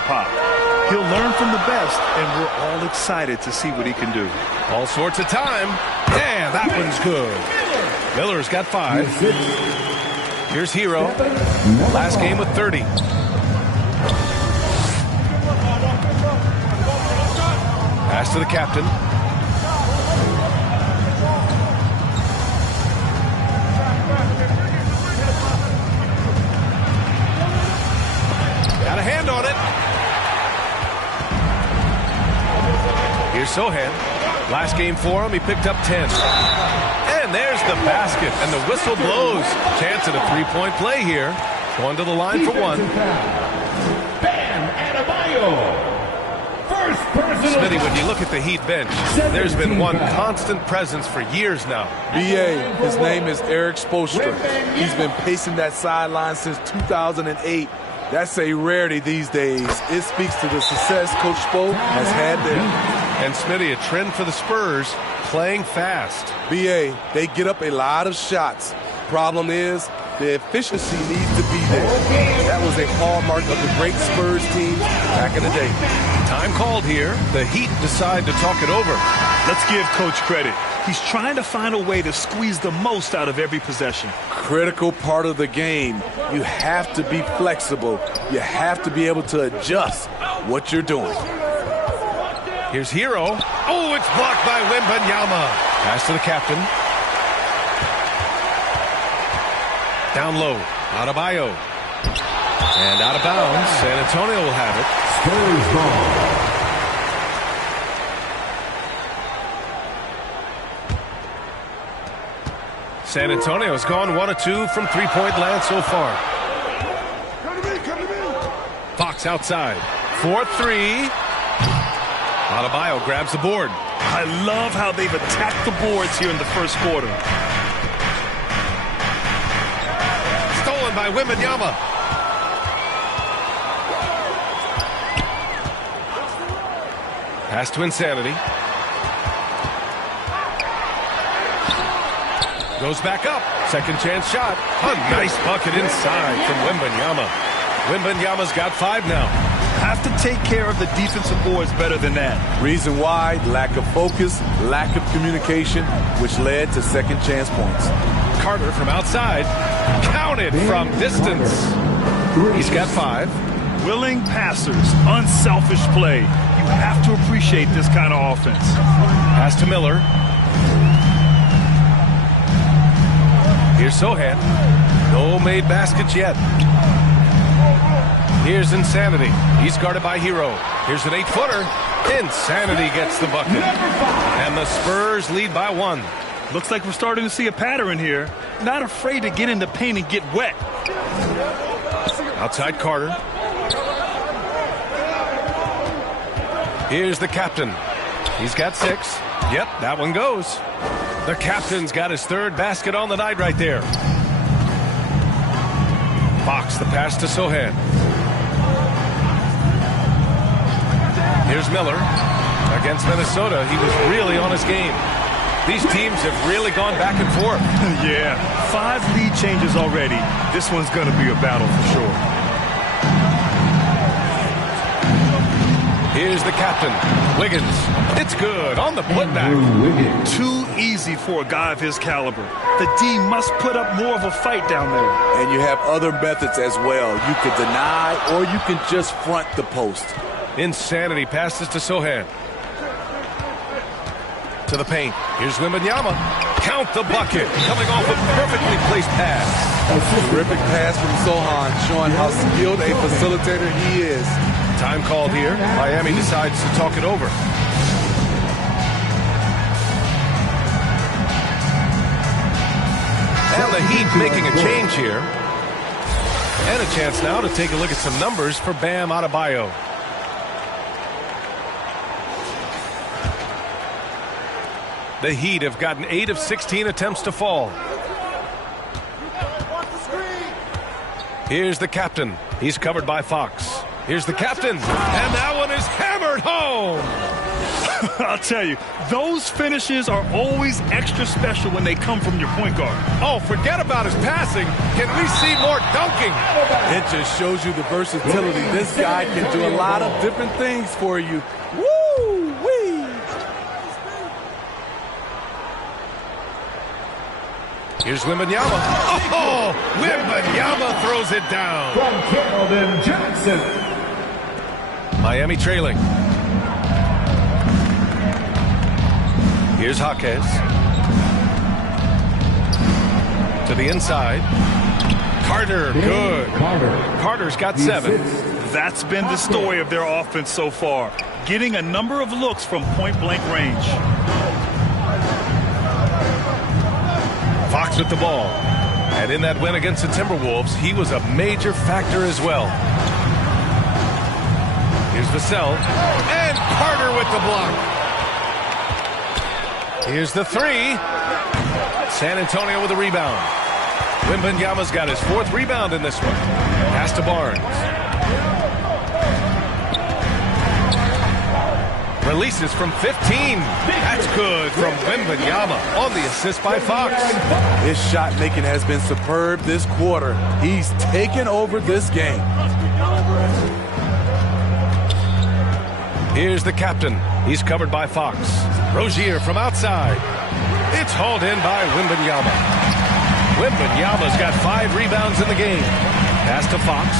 pop. He'll learn from the best, and we're all excited to see what he can do. All sorts of time. And that one's good. Miller's got 5. Here's Hero. Last game with 30. Pass to the captain. Got a hand on it. Here's Sohan. Last game for him, he picked up 10. And there's the basket, and the whistle blows. Chance at a three-point play here. Going to the line for one. Bam Adebayo. First personal. Smitty, when you look at the Heat bench, there's been one constant presence for years now. B.A., his name is Eric Spoelstra. He's been pacing that sideline since 2008. That's a rarity these days. It speaks to the success Coach Spo has had there. And Smitty, a trend for the Spurs, playing fast. B.A., they get up a lot of shots. Problem is, the efficiency needs to be there. That was a hallmark of the great Spurs teams back in the day. Time called here. The Heat decide to talk it over. Let's give Coach credit. He's trying to find a way to squeeze the most out of every possession. Critical part of the game. You have to be flexible. You have to be able to adjust what you're doing. Here's Hero. Oh, it's blocked by Wembanyama. Pass to the captain. Down low. Adebayo. And out of bounds. San Antonio will have it. Spurs ball. San Antonio's gone 1 of 2 from three-point land so far. Fox outside. 4-3. Adebayo grabs the board. I love how they've attacked the boards here in the first quarter. Stolen by Wembanyama. Pass to Insanity. Goes back up. Second chance shot. A nice bucket inside from Wembanyama. Wembanyama's got 5 now. Have to take care of the defensive boards better than that. Reason why? Lack of focus, lack of communication, which led to second chance points. Carter from outside. Counted from distance. He's got 5. Willing passers, unselfish play. You have to appreciate this kind of offense. Pass to Miller. Here's Sohan. No made baskets yet. Here's Insanity. He's guarded by Hero. Here's an 8-footer. Insanity gets the bucket. And the Spurs lead by 1. Looks like we're starting to see a pattern here. Not afraid to get in the paint and get wet. Outside Carter. Here's the captain. He's got 6. Yep, that one goes. The captain's got his 3rd basket on the night right there. Fox, the pass to Sohan. Here's Miller. Against Minnesota, he was really on his game. These teams have really gone back and forth. Yeah, 5 lead changes already. This one's going to be a battle for sure. Here's the captain, Wiggins. It's good on the putback. Too easy for a guy of his caliber. The D must put up more of a fight down there. And you have other methods as well. You can deny or you can just front the post. Insanity passes to Sohan. To the paint. Here's Wembanyama. Count the bucket. Coming off a perfectly placed pass. A terrific pass from Sohan, showing how skilled a facilitator he is. Time called here. Miami decides to talk it over. And the Heat making a change here. And a chance now to take a look at some numbers for Bam Adebayo. The Heat have gotten 8 of 16 attempts to fall. Here's the captain. He's covered by Fox. Here's the captain. And that one is hammered home. I'll tell you, those finishes are always extra special when they come from your point guard. Oh, forget about his passing. Can we see more dunking? It just shows you the versatility. This guy can do a lot of different things for you. Woo-wee! Here's Wembanyama. Oh, Wembanyama throws it down. From Keldon Johnson. Miami trailing. Here's Jaquez. To the inside. Carter, good. Carter's got 7. That's been the story of their offense so far, getting a number of looks from point-blank range. Fox with the ball. And in that win against the Timberwolves, he was a major factor as well. Here's Vassell. And Carter with the block. Here's the 3. San Antonio with a rebound. Wembanyama's got his 4th rebound in this one. Pass to Barnes. Releases from 15. That's good from Wembanyama on the assist by Fox. His shot making has been superb this quarter. He's taken over this game. Here's the captain. He's covered by Fox. Rozier from outside. It's hauled in by Wembanyama. Wembanyama's got 5 rebounds in the game. Pass to Fox.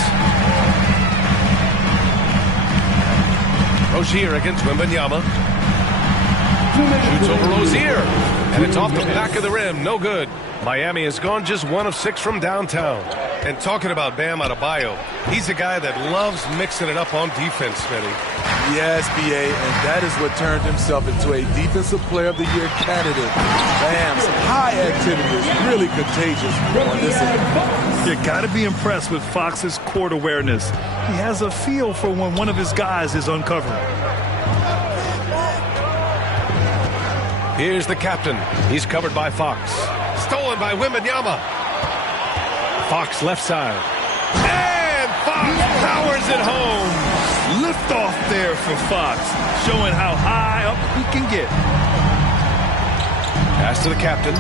Rozier against Wembanyama. Shoots over Rozier. And it's off the back of the rim. No good. Miami has gone just 1 of 6 from downtown. And talking about Bam Adebayo, he's a guy that loves mixing it up on defense, Smitty. Yes, B.A., and that is what turned himself into a Defensive Player of the Year candidate. Bam's high activity is really contagious on this end. You got to be impressed with Fox's court awareness. He has a feel for when one of his guys is uncovered. Here's the captain. He's covered by Fox. Stolen by Wembanyama. Fox left side. And Fox powers it home. Lift off there for Fox, showing how high up he can get. Pass to the captain.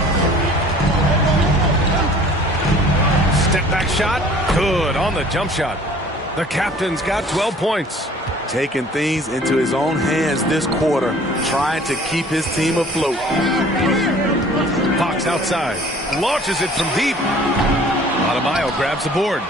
Step back shot. Good on the jump shot. The captain's got 12 points. Taking things into his own hands this quarter, trying to keep his team afloat. Fox outside. Launches it from deep. Adebayo grabs the board.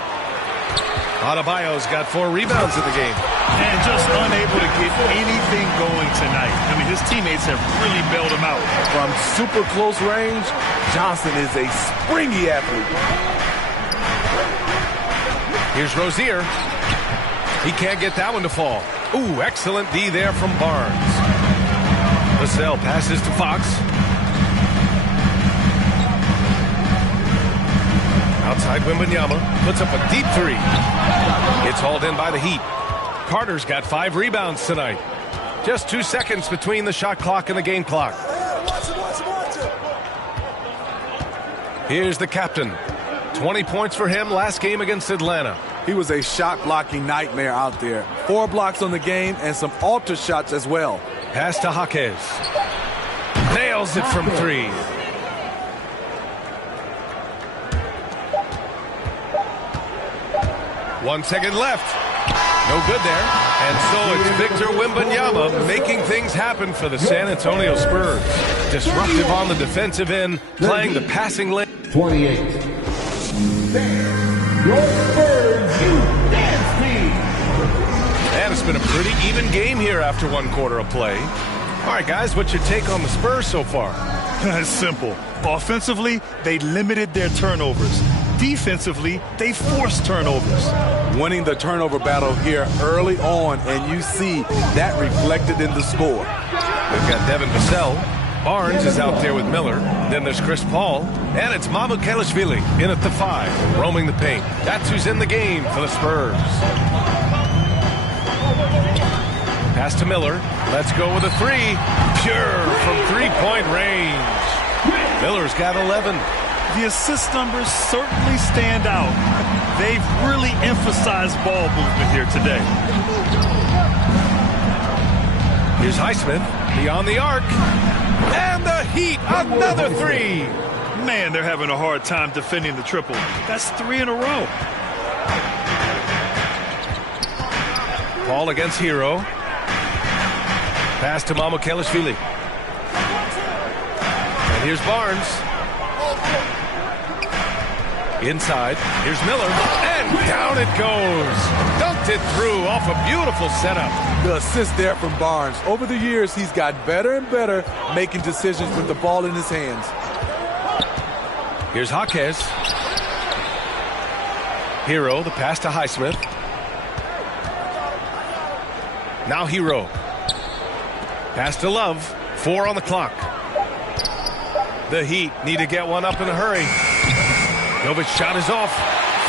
Adebayo's got 4 rebounds in the game. And just unable to get anything going tonight. I mean, his teammates have really bailed him out. From super close range, Johnson is a springy athlete. Here's Rozier. He can't get that one to fall. Ooh, excellent D there from Barnes. Vassell passes to Fox. Outside Wembanyama puts up a deep 3. It's hauled in by the Heat. Carter's got 5 rebounds tonight. Just 2 seconds between the shot clock and the game clock. Here's the captain. 20 points for him last game against Atlanta. He was a shot blocking nightmare out there. 4 blocks on the game and some alter shots as well. Pass to Jaquez. Nails it from 3. One second left. No good there. And so it's Victor Wembanyama making things happen for the San Antonio Spurs. Disruptive on the defensive end, playing the passing lane. 28. Your Spurs dance team. And it's been a pretty even game here after 1 quarter of play. All right, guys, what's your take on the Spurs so far? It's simple. Offensively, they limited their turnovers. Defensively, they forced turnovers. Winning the turnover battle here early on, and you see that reflected in the score. We've got Devin Vassell. Barnes is out there with Miller. Then there's Chris Paul. And it's Mamukelashvili in at the 5, roaming the paint. That's who's in the game for the Spurs. Pass to Miller. Let's go with a 3. Pure from 3-point range. Miller's got 11. The assist numbers certainly stand out. They've really emphasized ball movement here today. Here's Here's Highsmith beyond the arc. And the Heat, another three. Man, they're having a hard time defending the triple. That's 3 in a row. Ball against Hero. Pass to Mamukelashvili. And here's Barnes. Inside. Here's Miller. And down it goes. Dunked it through off a beautiful setup. The assist there from Barnes. Over the years, he's got better and better making decisions with the ball in his hands. Here's Jaquez. Hero, the pass to Highsmith. Now Hero. Pass to Love. 4 on the clock. The Heat need to get one up in a hurry. Jovic's shot is off.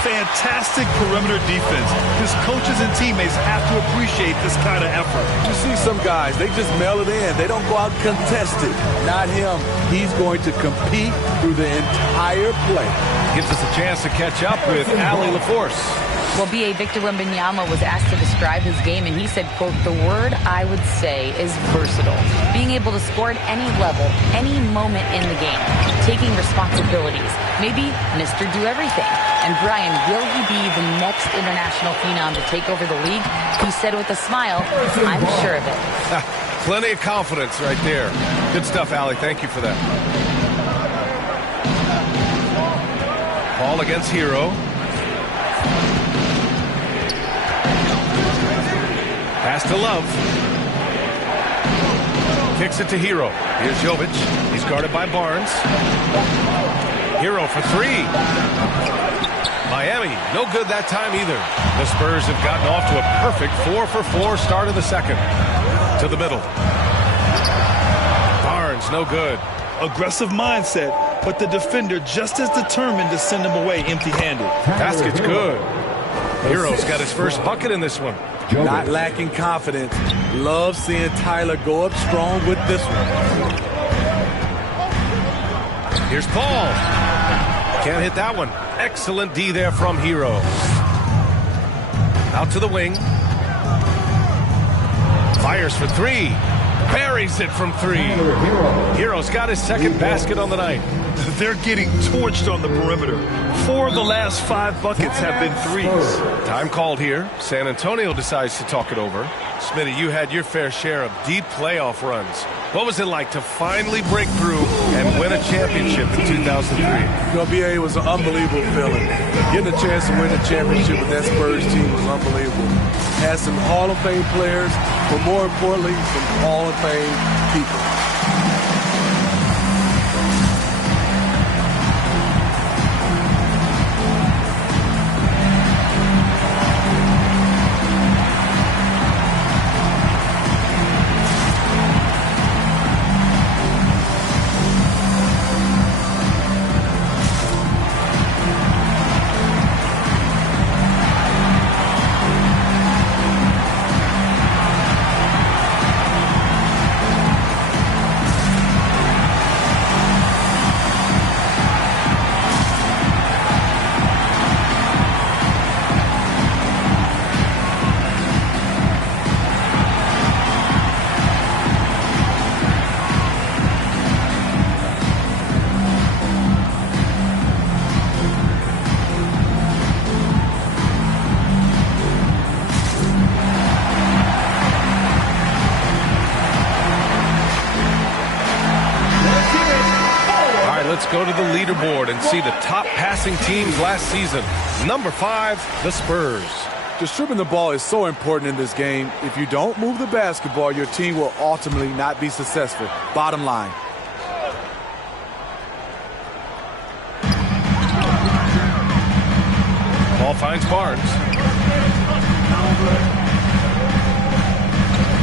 Fantastic perimeter defense. His coaches and teammates have to appreciate this kind of effort. You see some guys, they just mail it in. They don't go out and contest it. Not him. He's going to compete through the entire play. Gives us a chance to catch up with Allie LaForce. Well, B.A. Victor Wembanyama was asked to describe his game, and he said, quote, "The word I would say is versatile. Being able to score at any level, any moment in the game, taking responsibilities, maybe Mr. Do-Everything." And Brian, will he be the next international phenom to take over the league? He said with a smile, "I'm sure of it." Plenty of confidence right there. Good stuff, Allie. Thank you for that. Ball against Hero. Pass to Love. Kicks it to Hero. Here's Jovic. He's guarded by Barnes. Hero for 3. Miami, no good that time either. The Spurs have gotten off to a perfect 4-for-4 start of the second. To the middle. Barnes, no good. Aggressive mindset, but the defender just as determined to send him away empty-handed. Basket's good. Hero's got his first bucket in this one. Not lacking confidence. Love seeing Tyler go up strong with this one. Here's Paul. Can't hit that one. Excellent D there from Hero. Out to the wing. Fires for 3. Buries it from 3. Hero's got his second basket on the night. They're getting torched on the perimeter. 4 of the last 5 buckets have been threes. Time called here. San Antonio decides to talk it over. Smitty, you had your fair share of deep playoff runs. What was it like to finally break through and win a championship in 2003? BA was an unbelievable feeling. Getting a chance to win a championship with that Spurs team was unbelievable. Had some Hall of Fame players, but more importantly, some Hall of Fame people. Go to the leaderboard and see the top passing teams last season. Number 5, the Spurs. Distributing the ball is so important in this game. If you don't move the basketball, your team will ultimately not be successful. Bottom line. Ball finds Barnes.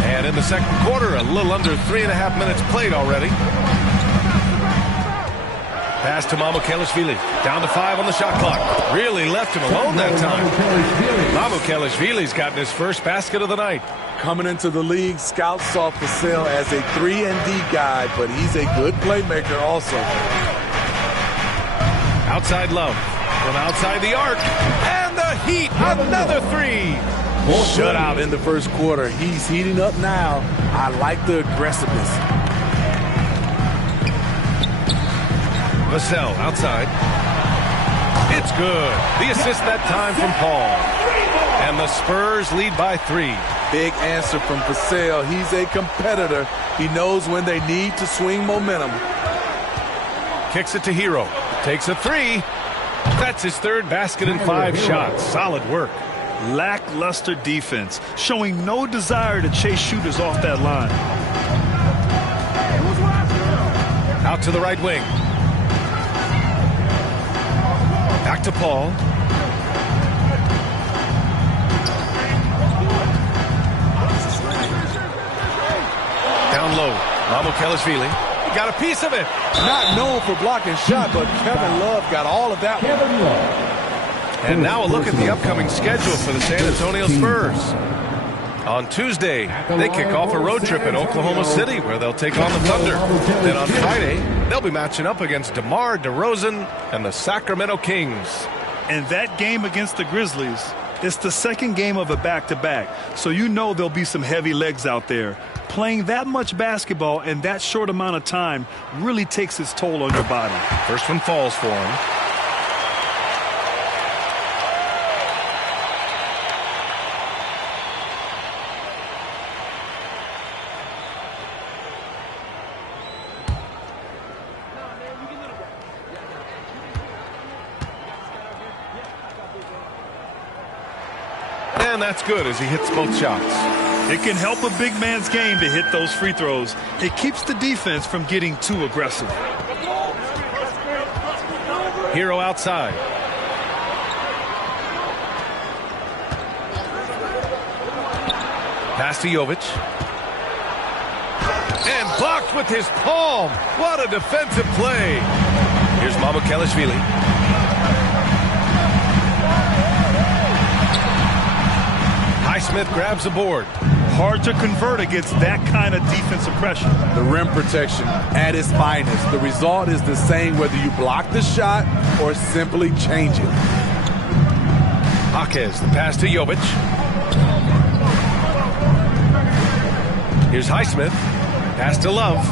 And in the second quarter, a little under 3.5 minutes played already. Pass to Mamukelashvili. Down to 5 on the shot clock. Really left him alone that time. Mamukelashvili's gotten his first basket of the night. Coming into the league, scouts saw Vassell as a 3-and-D guy, but he's a good playmaker also. Outside Love. From outside the arc. And the Heat, another 3. shutout in the first quarter. He's heating up now. I like the aggressiveness. Vassell outside. It's good. The assist that time from Paul. And the Spurs lead by 3. Big answer from Vassell. He's a competitor. He knows when they need to swing momentum. Kicks it to Hero. Takes a 3. That's his third basket in 5 shots. Solid work. Lackluster defense, showing no desire to chase shooters off that line. Out to the right wing. Back to Paul. Down low. Mamukelashvili. He got a piece of it. Not known for blocking shot, but Kevin Love got all of that one. And now a look at the upcoming schedule for the San Antonio Spurs. On Tuesday, they kick off a road trip in Oklahoma City where they'll take on the Thunder. Then on Friday, they'll be matching up against DeMar DeRozan and the Sacramento Kings. And that game against the Grizzlies, it's the second game of a back-to-back, so you know there'll be some heavy legs out there. Playing that much basketball in that short amount of time really takes its toll on your body. First one falls for him. And that's good as he hits both shots. It can help a big man's game to hit those free throws. It keeps the defense from getting too aggressive. Hero outside. Pass to Jovic. And blocked with his palm. What a defensive play. Here's Mamukelashvili. Highsmith grabs the board. Hard to convert against that kind of defensive pressure. The rim protection at its finest. The result is the same whether you block the shot or simply change it. Jaquez, the pass to Jovic. Here's Highsmith. Pass to Love.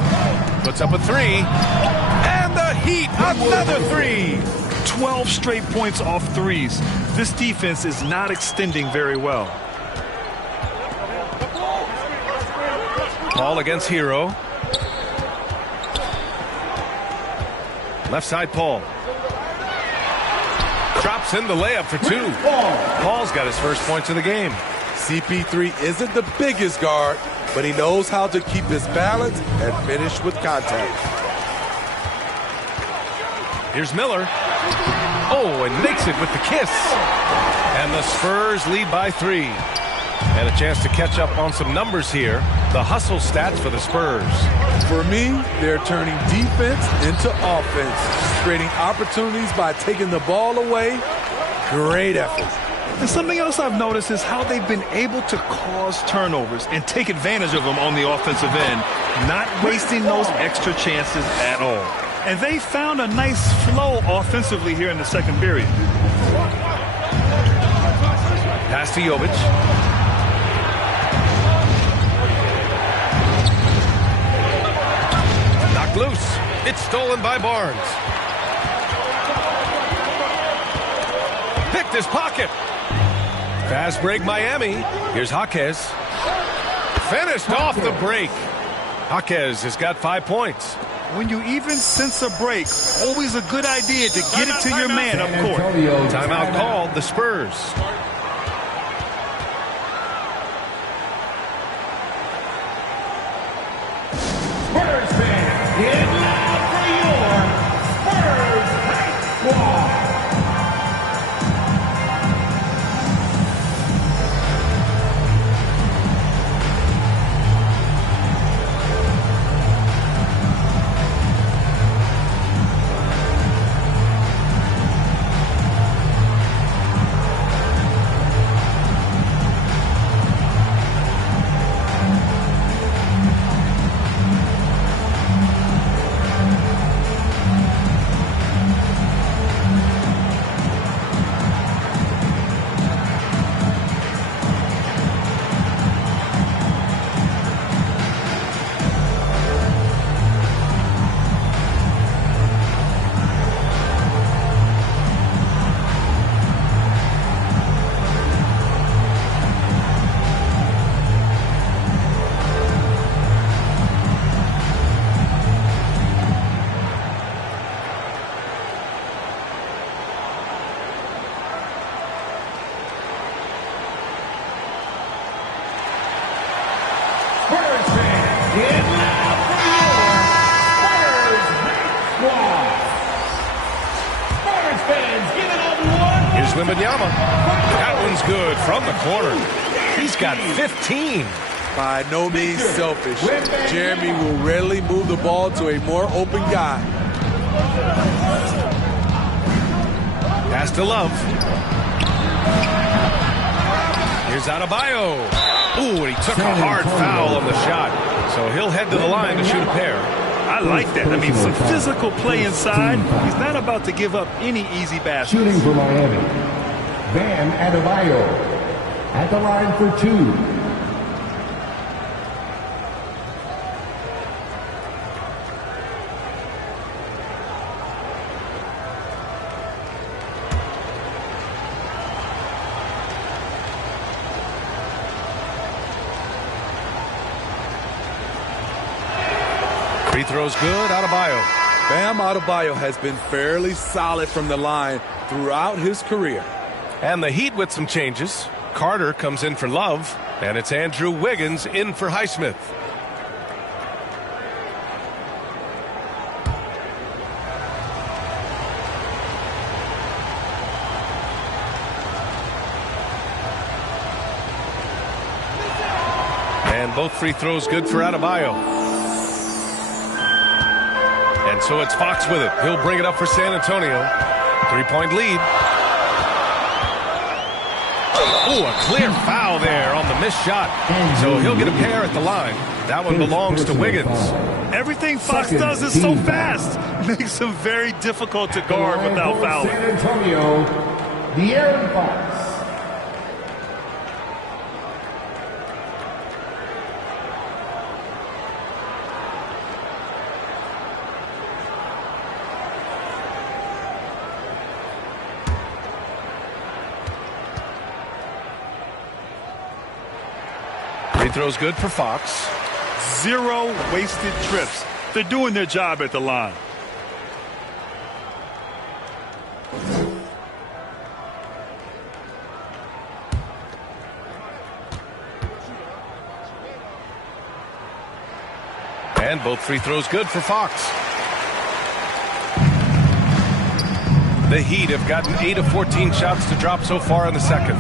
Puts up a 3. And the Heat, another 3. 12 straight points off threes. This defense is not extending very well. Paul against Hero. Left side, Paul. Drops in the layup for 2. Paul's got his first points of the game. CP3 isn't the biggest guard, but he knows how to keep his balance and finish with contact. Here's Miller. Oh, and makes it with the kiss. And the Spurs lead by 3. And a chance to catch up on some numbers here. The hustle stats for the Spurs. For me, they're turning defense into offense, creating opportunities by taking the ball away. Great effort. And something else I've noticed is how they've been able to cause turnovers and take advantage of them on the offensive end, not wasting those extra chances at all. And they found a nice flow offensively here in the second period. Pass to Jovic. Loose. It's stolen by Barnes. Picked his pocket. Fast break Miami. Here's Jaquez. Finished off the break. Jaquez has got 5 points. When you even sense a break, always a good idea to get it to your man up court. Timeout called, the Spurs. Get loud for your Spurs High Squad. And now for your Spurs Night Squad. Spurs fans, give it up one. Here's Wembanyama. That one's good from the corner. He's got 15. By no means selfish. Jeremy will readily move the ball to a more open guy. Pass to Love. Here's Adebayo. Ooh, and he took a hard foul on the shot. So he'll head to the line to shoot a pair. I like that. I mean, some physical play inside. He's not about to give up any easy baskets. Shooting for Miami, Bam Adebayo at the line for 2. Free throw's good, Adebayo. Bam Adebayo has been fairly solid from the line throughout his career. And the Heat with some changes. Carter comes in for Love, and it's Andrew Wiggins in for Highsmith. And both free throws good for Adebayo. And so it's Fox with it. He'll bring it up for San Antonio. 3-point lead. Oh, a clear foul there on the missed shot. So he'll get a pair at the line. That one belongs to Wiggins. Everything Fox does is so fast. Makes him very difficult to guard without fouling. San Antonio, De'Aaron Fox. Free throw's good for Fox. 0 wasted trips. They're doing their job at the line. And both free throws good for Fox. The Heat have gotten 8 of 14 shots to drop so far in the second.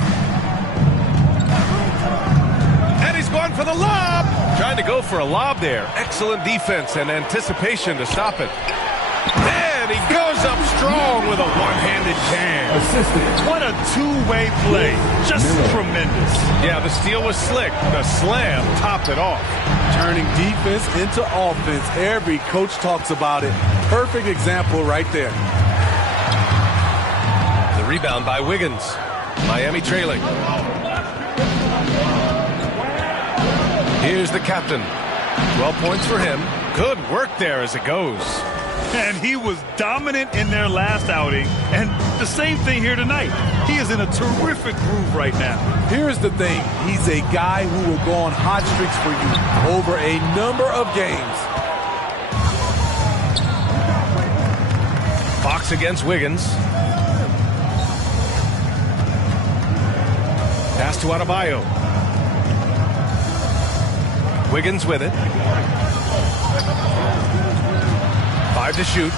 And he's going for the lob. Trying to go for a lob there. Excellent defense and anticipation to stop it. And he goes up strong with a one-handed jam. Assistant. What a two-way play. Just tremendous. Yeah, the steal was slick. The slam topped it off. Turning defense into offense. Every coach talks about it. Perfect example right there. The rebound by Wiggins. Miami trailing. Here's the captain. 12 points for him. Good work there as it goes. And he was dominant in their last outing. And the same thing here tonight. He is in a terrific groove right now. Here's the thing. He's a guy who will go on hot streaks for you over a number of games. Fox against Wiggins. Pass to Adebayo. Wiggins with it. 5 to shoot.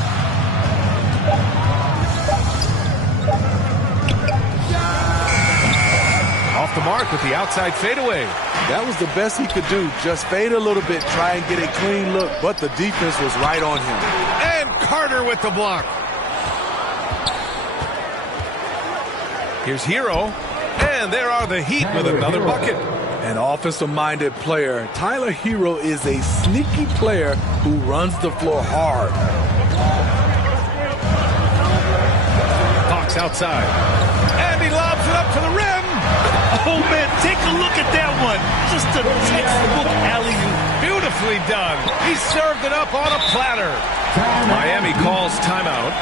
Off the mark with the outside fadeaway. That was the best he could do. Just fade a little bit, try and get a clean look, but the defense was right on him. And Carter with the block. Here's Hero. And there are the Heat with another bucket. An offensive-minded player, Tyler Hero is a sneaky player who runs the floor hard. Fox outside. And he lobs it up to the rim. Oh, man, take a look at that one. Just a textbook alley-oop. Beautifully done. He served it up on a platter. Miami calls timeout.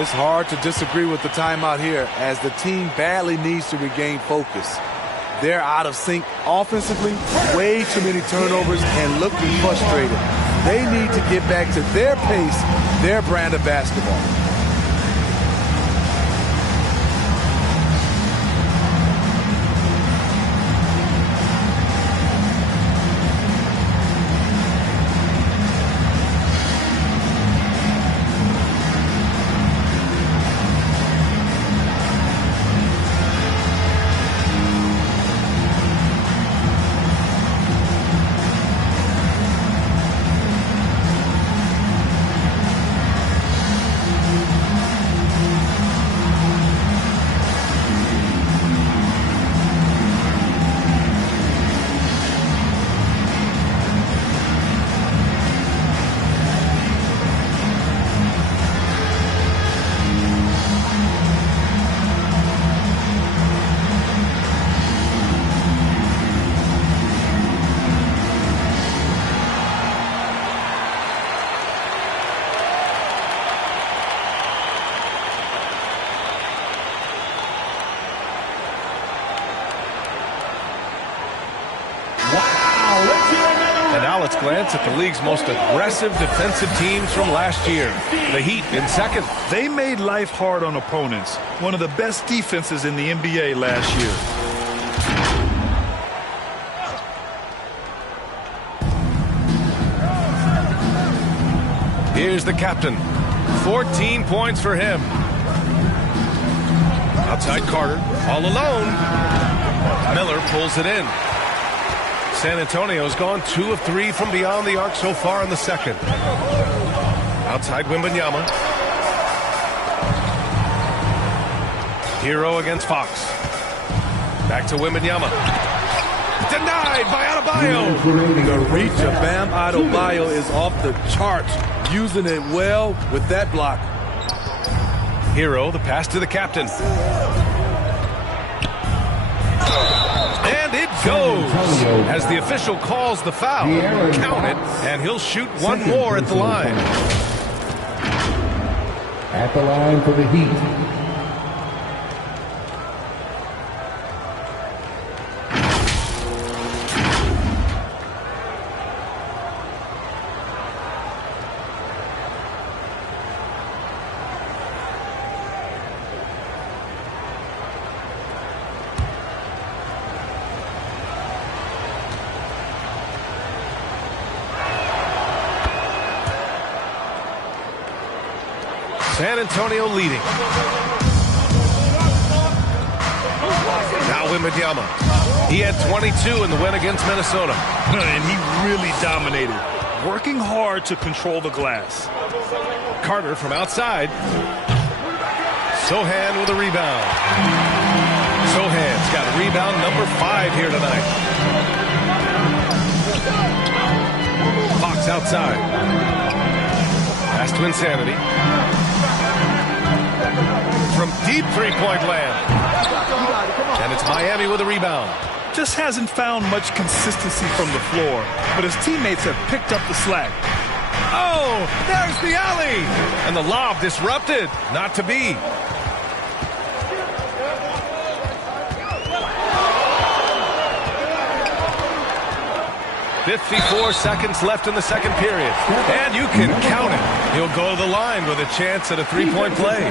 It's hard to disagree with the timeout here as the team badly needs to regain focus. They're out of sync offensively, way too many turnovers, and looking frustrated. They need to get back to their pace, their brand of basketball. And now let's glance at the league's most aggressive defensive teams from last year. The Heat in second. They made life hard on opponents. One of the best defenses in the NBA last year. Here's the captain. 14 points for him. Outside Carter, all alone. Miller pulls it in. San Antonio's gone 2 of 3 from beyond the arc so far in the second. Outside Wembanyama. Hero against Fox. Back to Wembanyama. Denied by Adebayo. The reach of Bam Adebayo is off the charts. Using it well with that block. Hero, the pass to the captain. And it goes as the official calls the foul. Count it, and he'll shoot one more at the line. At the line for the Heat. San Antonio leading. Now Wembanyama. He had 22 in the win against Minnesota. And he really dominated, working hard to control the glass. Carter from outside. Sohan with a rebound. Sohan's got rebound number 5 here tonight. Fox outside. Pass to Insanity. From deep three-point land. And it's Miami with a rebound. Just hasn't found much consistency from the floor, but his teammates have picked up the slack. Oh, there's the alley. And the lob disrupted. Not to be. "54 seconds left in the second period. And you can count it. He'll go to the line with a chance at a three-point play.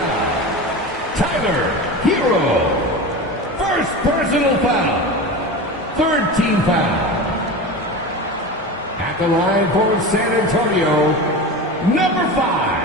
Tyler Hero. First personal foul. Third team foul. At the line for San Antonio, number 5.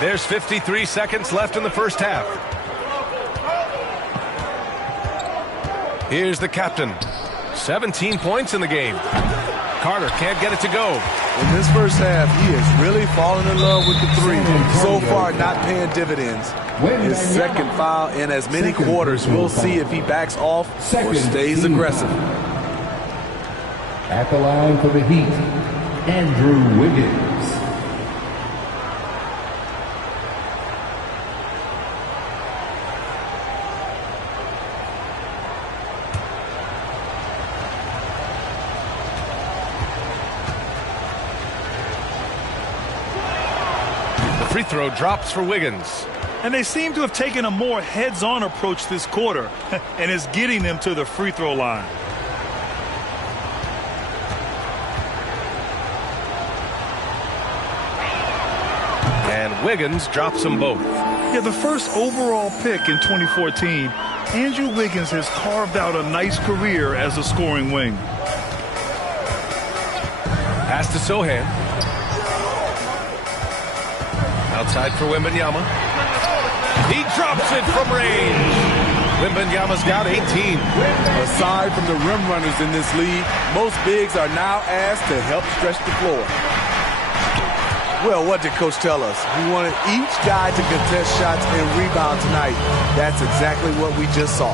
There's 53 seconds left in the first half. Here's the captain. 17 points in the game. Carter can't get it to go. In this first half, he is really falling in love with the three. So far, not paying dividends. His second foul in as many quarters. We'll see if he backs off or stays aggressive. At the line for the Heat, Andrew Wiggins. Free throw drops for Wiggins. And they seem to have taken a more heads-on approach this quarter, and it's getting them to the free throw line. And Wiggins drops them both. Yeah, the first overall pick in 2014, Andrew Wiggins has carved out a nice career as a scoring wing. Pass to Sohan. Outside for Wembanyama. He drops it from range. Wembanyama's got 18. Aside from the rim runners in this league, most bigs are now asked to help stretch the floor. Well, what did Coach tell us? He wanted each guy to contest shots and rebound tonight. That's exactly what we just saw.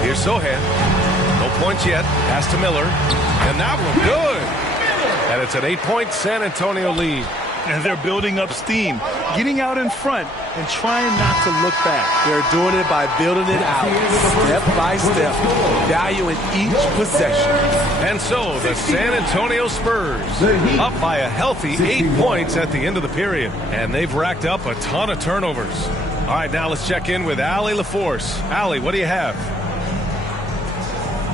Here's Sohan. No points yet. Pass to Miller. And that one good. And it's an 8-point San Antonio lead. And they're building up steam, getting out in front and trying not to look back. They're doing it by building it out, step by step, valuing each possession. And so the San Antonio Spurs up by a healthy 8 points at the end of the period. And they've racked up a ton of turnovers. All right, now let's check in with Allie LaForce. Allie, what do you have?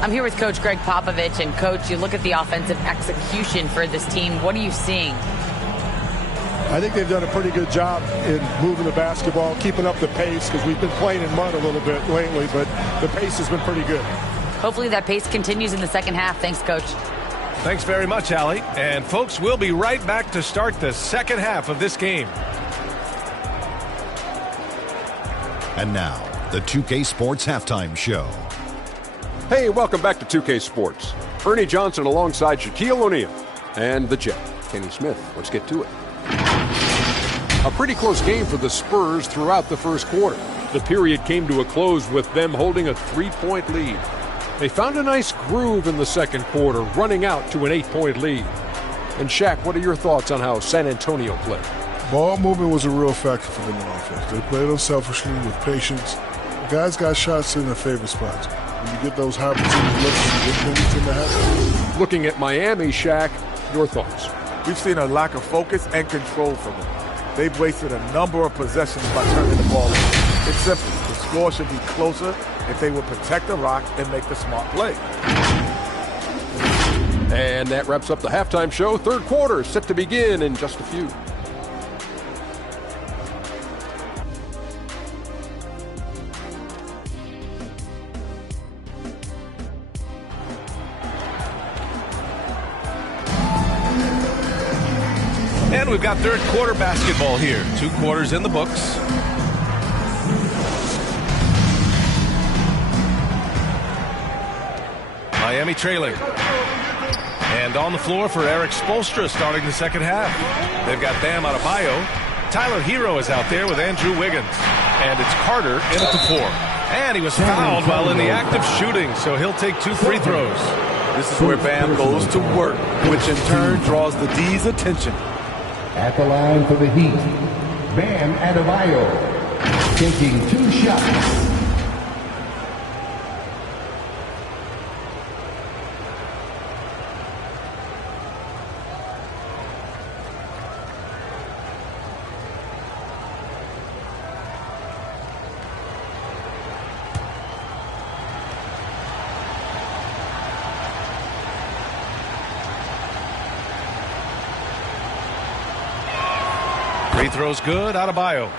I'm here with Coach Greg Popovich. And, Coach, you look at the offensive execution for this team. What are you seeing? I think they've done a pretty good job in moving the basketball, keeping up the pace, because we've been playing in mud a little bit lately, but the pace has been pretty good. Hopefully that pace continues in the second half. Thanks, Coach. Thanks very much, Allie. And, folks, we'll be right back to start the second half of this game. And now, the 2K Sports Halftime Show. Hey, welcome back to 2K Sports. Ernie Johnson alongside Shaquille O'Neal and the Jet, Kenny Smith. Let's get to it. A pretty close game for the Spurs throughout the first quarter. The period came to a close with them holding a 3-point lead. They found a nice groove in the second quarter, running out to an 8-point lead. And Shaq, what are your thoughts on how San Antonio played? Ball movement was a real factor for them on offense. They played unselfishly with patience. The guys got shots in their favorite spots. When you get those high percentage looks, good things tend to happen. Looking at Miami, Shaq, your thoughts? We've seen a lack of focus and control from them. They've wasted a number of possessions by turning the ball over. It's simple. The score should be closer if they would protect the rock and make the smart play. And that wraps up the halftime show. Third quarter set to begin in just a few. And we've got third quarter basketball here. 2 quarters in the books. Miami trailing. And on the floor for Eric Spoelstra starting the second half. They've got Bam Adebayo. Tyler Hero is out there with Andrew Wiggins. And it's Carter in at the 4. And he was fouled while in the act of shooting, so he'll take 2 free throws. This is where Bam goes to work, which in turn draws the D's attention. At the line for the Heat, Bam Adebayo, taking 2 shots. Free throw's good. Adebayo.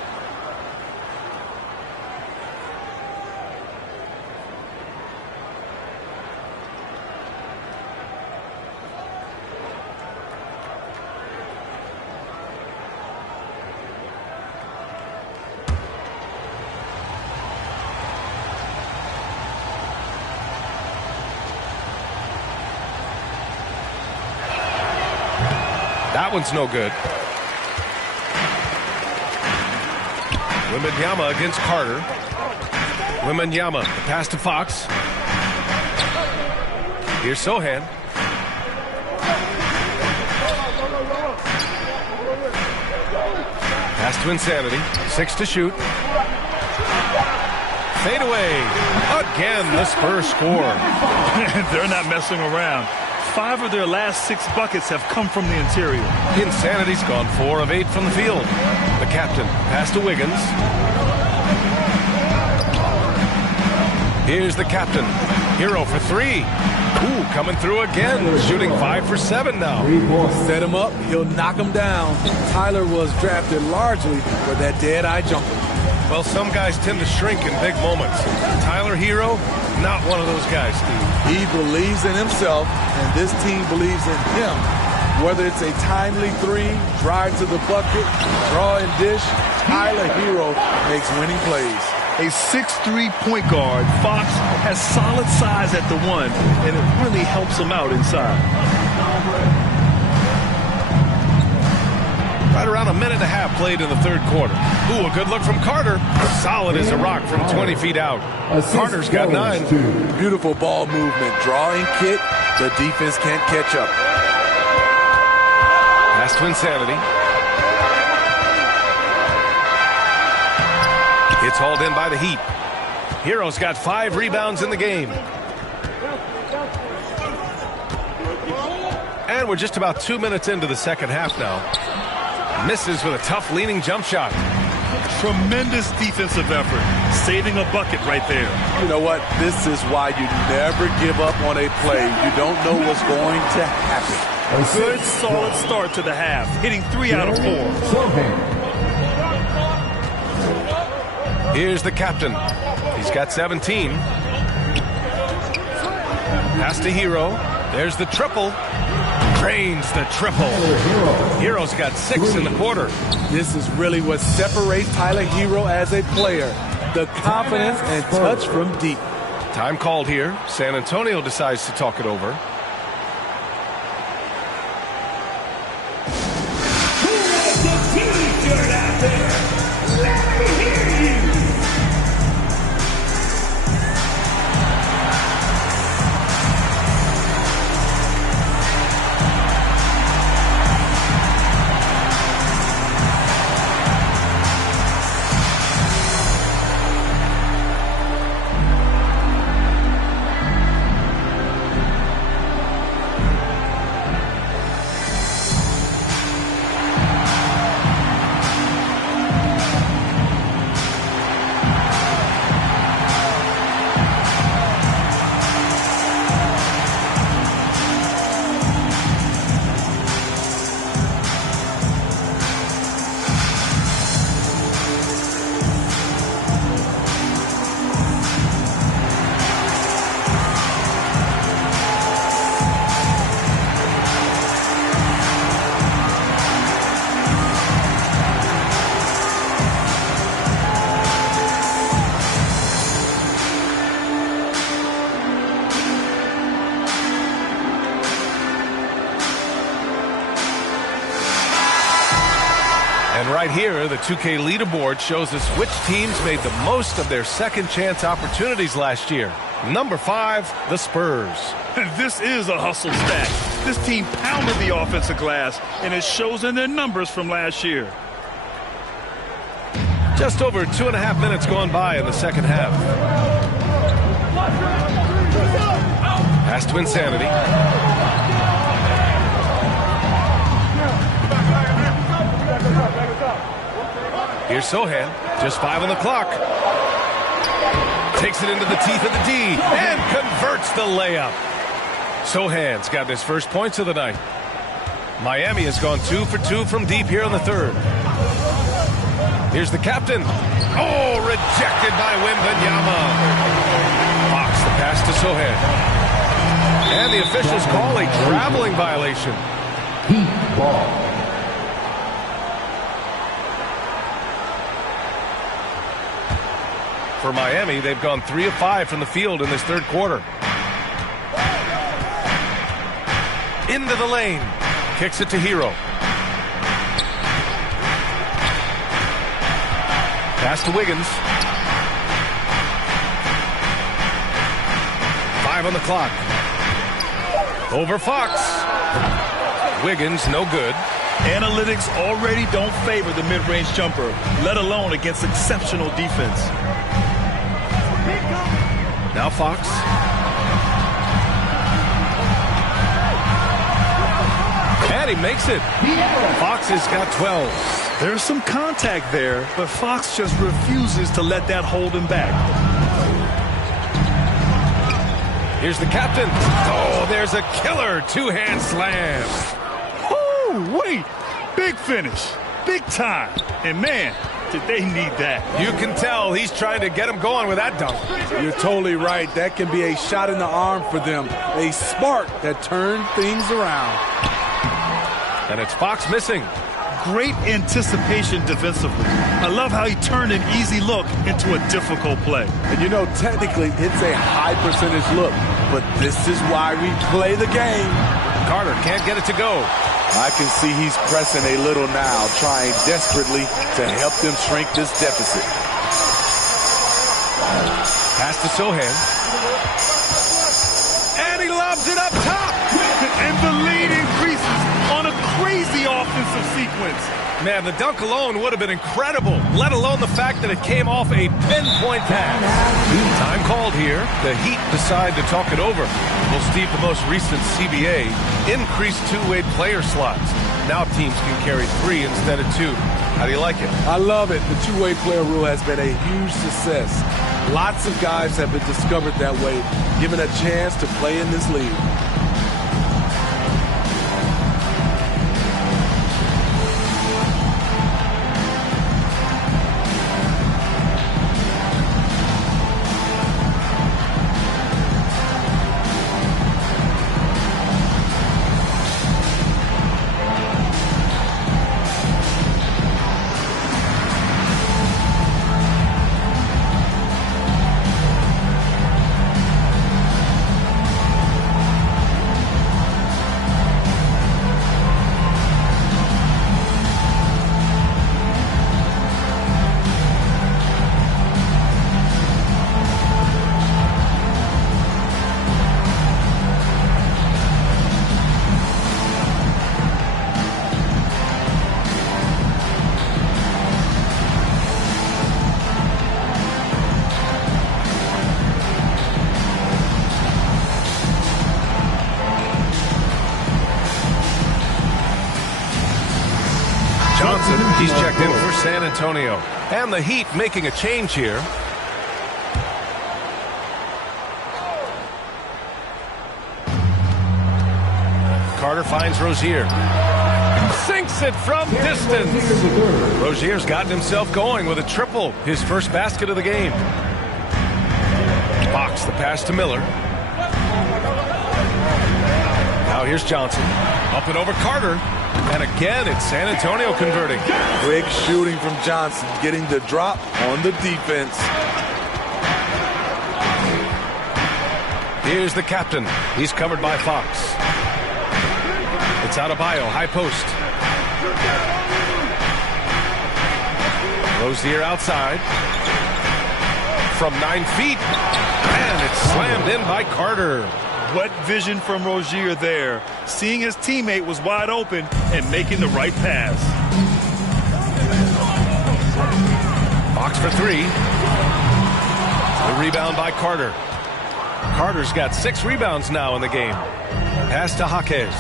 That one's no good. Wembanyama against Carter. Wembanyama, the pass to Fox. Here's Sohan. Pass to Insanity. 6 to shoot. Fade away. Again, the Spurs score. They're not messing around. 5 of their last 6 buckets have come from the interior. Insanity's gone 4 of 8 from the field. The captain, pass to Wiggins. Here's the captain. Hero for 3. Ooh, coming through again. Shooting 5 for 7 now. Set him up, he'll knock him down. Tyler was drafted largely for that dead-eye jumper. Well, some guys tend to shrink in big moments. Tyler Hero, not one of those guys, Steve. He believes in himself, and this team believes in him. Whether it's a timely 3, drive to the bucket, draw and dish, Tyler Hero makes winning plays. A 6'3" point guard, Fox has solid size at the 1, and it really helps him out inside. Right around a minute and a half played in the third quarter. Ooh, a good look from Carter. Solid as a rock from 20 feet out. Carter's got 9. Beautiful ball movement. Drawing kick. The defense can't catch up. Pass to Insanity. Gets hauled in by the Heat. Hero's got 5 rebounds in the game. And we're just about 2 minutes into the second half now. Misses with a tough leaning jump shot. Tremendous defensive effort. Saving a bucket right there. You know what? This is why you never give up on a play. You don't know what's going to happen. A good, solid start to the half. Hitting 3 out of 4. Here's the captain. He's got 17. Pass to Hero. There's the triple. Drains the triple. Hero's got 6 in the quarter. This is really what separates Tyler Hero as a player. The confidence and touch from deep. Time called here. San Antonio decides to talk it over. Right here, the 2K leaderboard shows us which teams made the most of their second chance opportunities last year. Number 5, the Spurs. This is a hustle stat. This team pounded the offensive glass, and it shows in their numbers from last year. Just over 2.5 minutes gone by in the second half. Pass to Insanity. Here's Sohan, just 5 on the clock. Takes it into the teeth of the D and converts the layup. Sohan's got his first points of the night. Miami has gone 2 for 2 from deep here in the third. Here's the captain. Oh, rejected by Wembanyama. Fox the pass to Sohan. And the officials call a traveling violation. Heat ball. For Miami, they've gone 3 of 5 from the field in this third quarter. Into the lane. Kicks it to Hero. Pass to Wiggins. 5 on the clock. Over Fox. Wiggins, no good. Analytics already don't favor the mid-range jumper, let alone against exceptional defense. Now Fox. And he makes it. Fox has got 12. There's some contact there, but Fox just refuses to let that hold him back. Here's the captain. Oh, there's a killer two-hand slam. Oh, wait. Big finish. Big time. And man, did they need that. You can tell he's trying to get him going with that dunk. You're totally right. That can be a shot in the arm for them. A spark that turned things around. And it's Fox missing. Great anticipation defensively. I love how he turned an easy look into a difficult play. And you know, technically, it's a high percentage look. But this is why we play the game. Carter can't get it to go. I can see he's pressing a little now, trying desperately to help them shrink this deficit. Pass to Sohan. And he lobs it up top. And the lead increases on a crazy offensive sequence. Man, the dunk alone would have been incredible, let alone the fact that it came off a pinpoint pass. Time called here. The Heat decide to talk it over. Well, Steve, the most recent CBA increased two-way player slots. Now teams can carry 3 instead of 2. How do you like it? I love it. The two-way player rule has been a huge success. Lots of guys have been discovered that way, given a chance to play in this league. He's checked in for San Antonio. And the Heat making a change here. Carter finds Rozier. Sinks it from distance. Rozier's gotten himself going with a triple. His first basket of the game. Fox the pass to Miller. Now here's Johnson. Up and over Carter. And again, it's San Antonio converting. Quick shooting from Johnson, getting the drop on the defense. Here's the captain. He's covered by Fox. It's Adebayo, high post. Rozier outside. From 9 feet. And it's slammed in by Carter. What vision from Rozier there, seeing his teammate was wide open and making the right pass. Fox for 3. The rebound by Carter. Carter's got 6 rebounds now in the game. Pass to Jaquez.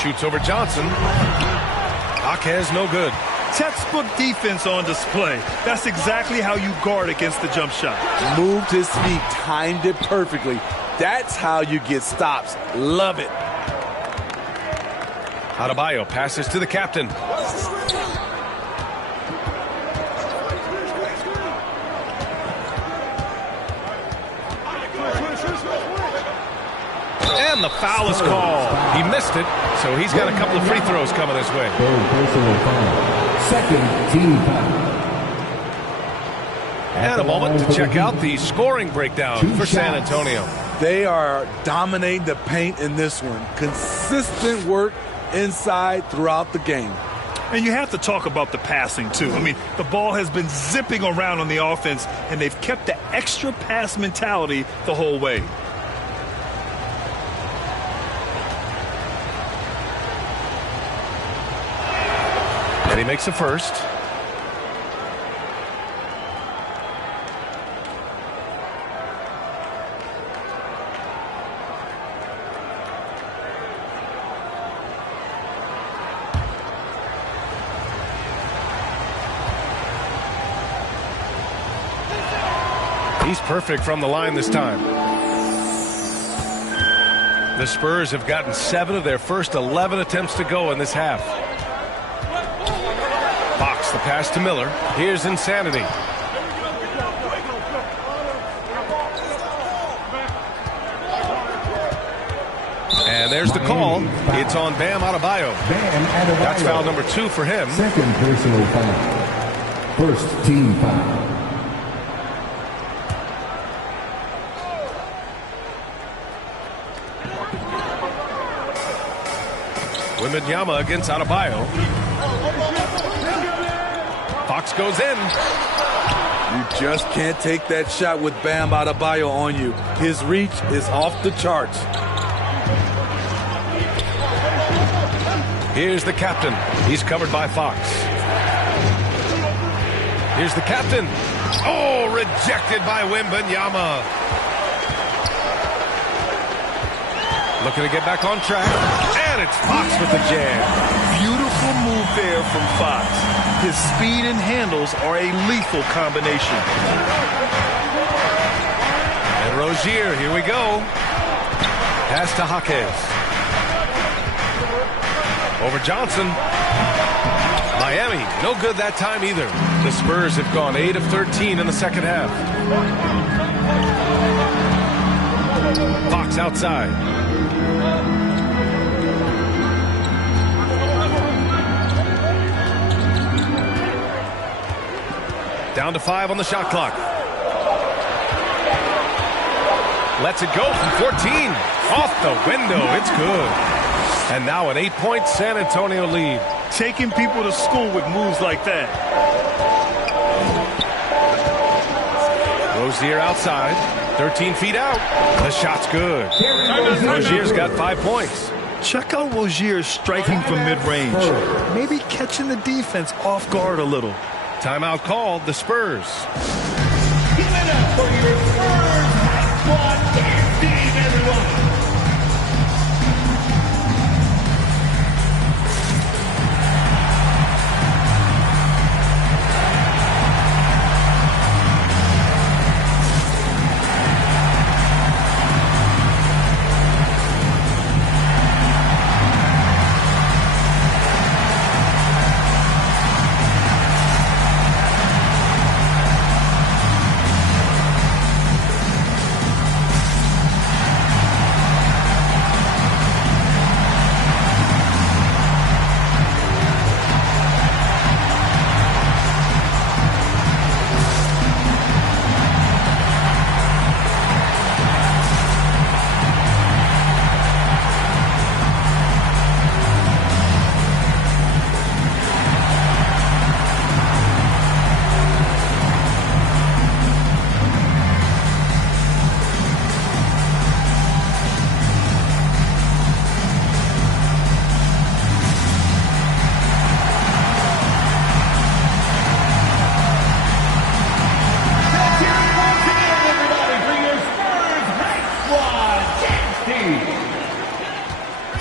Shoots over Johnson. Jaquez no good. Textbook defense on display. That's exactly how you guard against the jump shot. Moved his feet, timed it perfectly. That's how you get stops. Love it. Adebayo passes to the captain. And the foul is called. He missed it, so he's got a couple of free throws coming his way. Personal foul. Second team foul. And a moment to check out the scoring breakdown for San Antonio. They are dominating the paint in this one. Consistent work inside throughout the game. And you have to talk about the passing, too. I mean, the ball has been zipping around on the offense, and they've kept the extra pass mentality the whole way. And he makes a first. He's perfect from the line this time. The Spurs have gotten 7 of their first 11 attempts to go in this half. Fox the pass to Miller. Here's Insanity. And there's the call. It's on Bam Adebayo. That's foul number 2 for him. Second personal foul. First team foul. Wembanyama against Adebayo. Fox goes in. You just can't take that shot with Bam Adebayo on you. His reach is off the charts. Here's the captain. He's covered by Fox. Here's the captain. Oh, rejected by Wembanyama. Looking to get back on track. And it's Fox with the jam. Beautiful move there from Fox. His speed and handles are a lethal combination. And Rozier, here we go. Pass to Jaquez. Over Johnson. Miami, no good that time either. The Spurs have gone 8 of 13 in the second half. Fox outside. Down to 5 on the shot clock. Lets it go from 14. Off the window. It's good. And now an 8-point San Antonio lead. Taking people to school with moves like that. Rozier outside. 13 feet out. The shot's good. Rozier's got 5 points. Check out Rozier striking from mid-range. Maybe catching the defense off guard a little. Timeout called, the Spurs. Give it up for your Spurs High Squad dance team, everyone.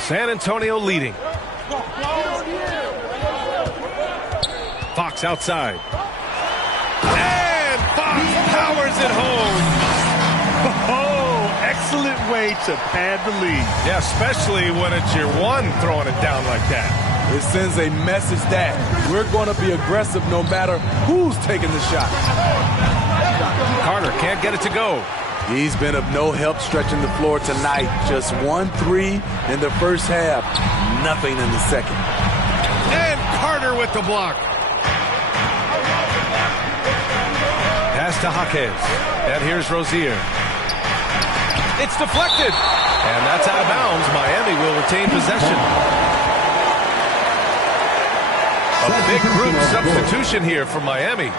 San Antonio leading. Fox outside. And Fox powers it home. Oh, excellent way to pad the lead. Yeah, especially when it's your one throwing it down like that. It sends a message that we're going to be aggressive no matter who's taking the shot. Carter can't get it to go. He's been of no help stretching the floor tonight. Just 1 3 in the first half. Nothing in the second. And Carter with the block. Pass to Jaquez. And here's Rozier. It's deflected. And that's out of bounds. Miami will retain possession. A big group substitution here for Miami.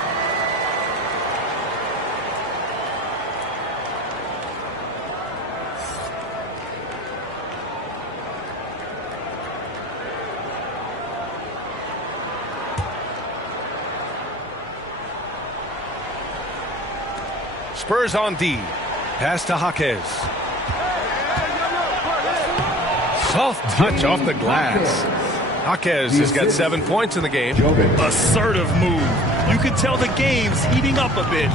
Spurs on D. Pass to Jaquez. Soft touch off the glass. Jaquez has got 7 points in the game. Assertive move. You can tell the game's heating up a bit.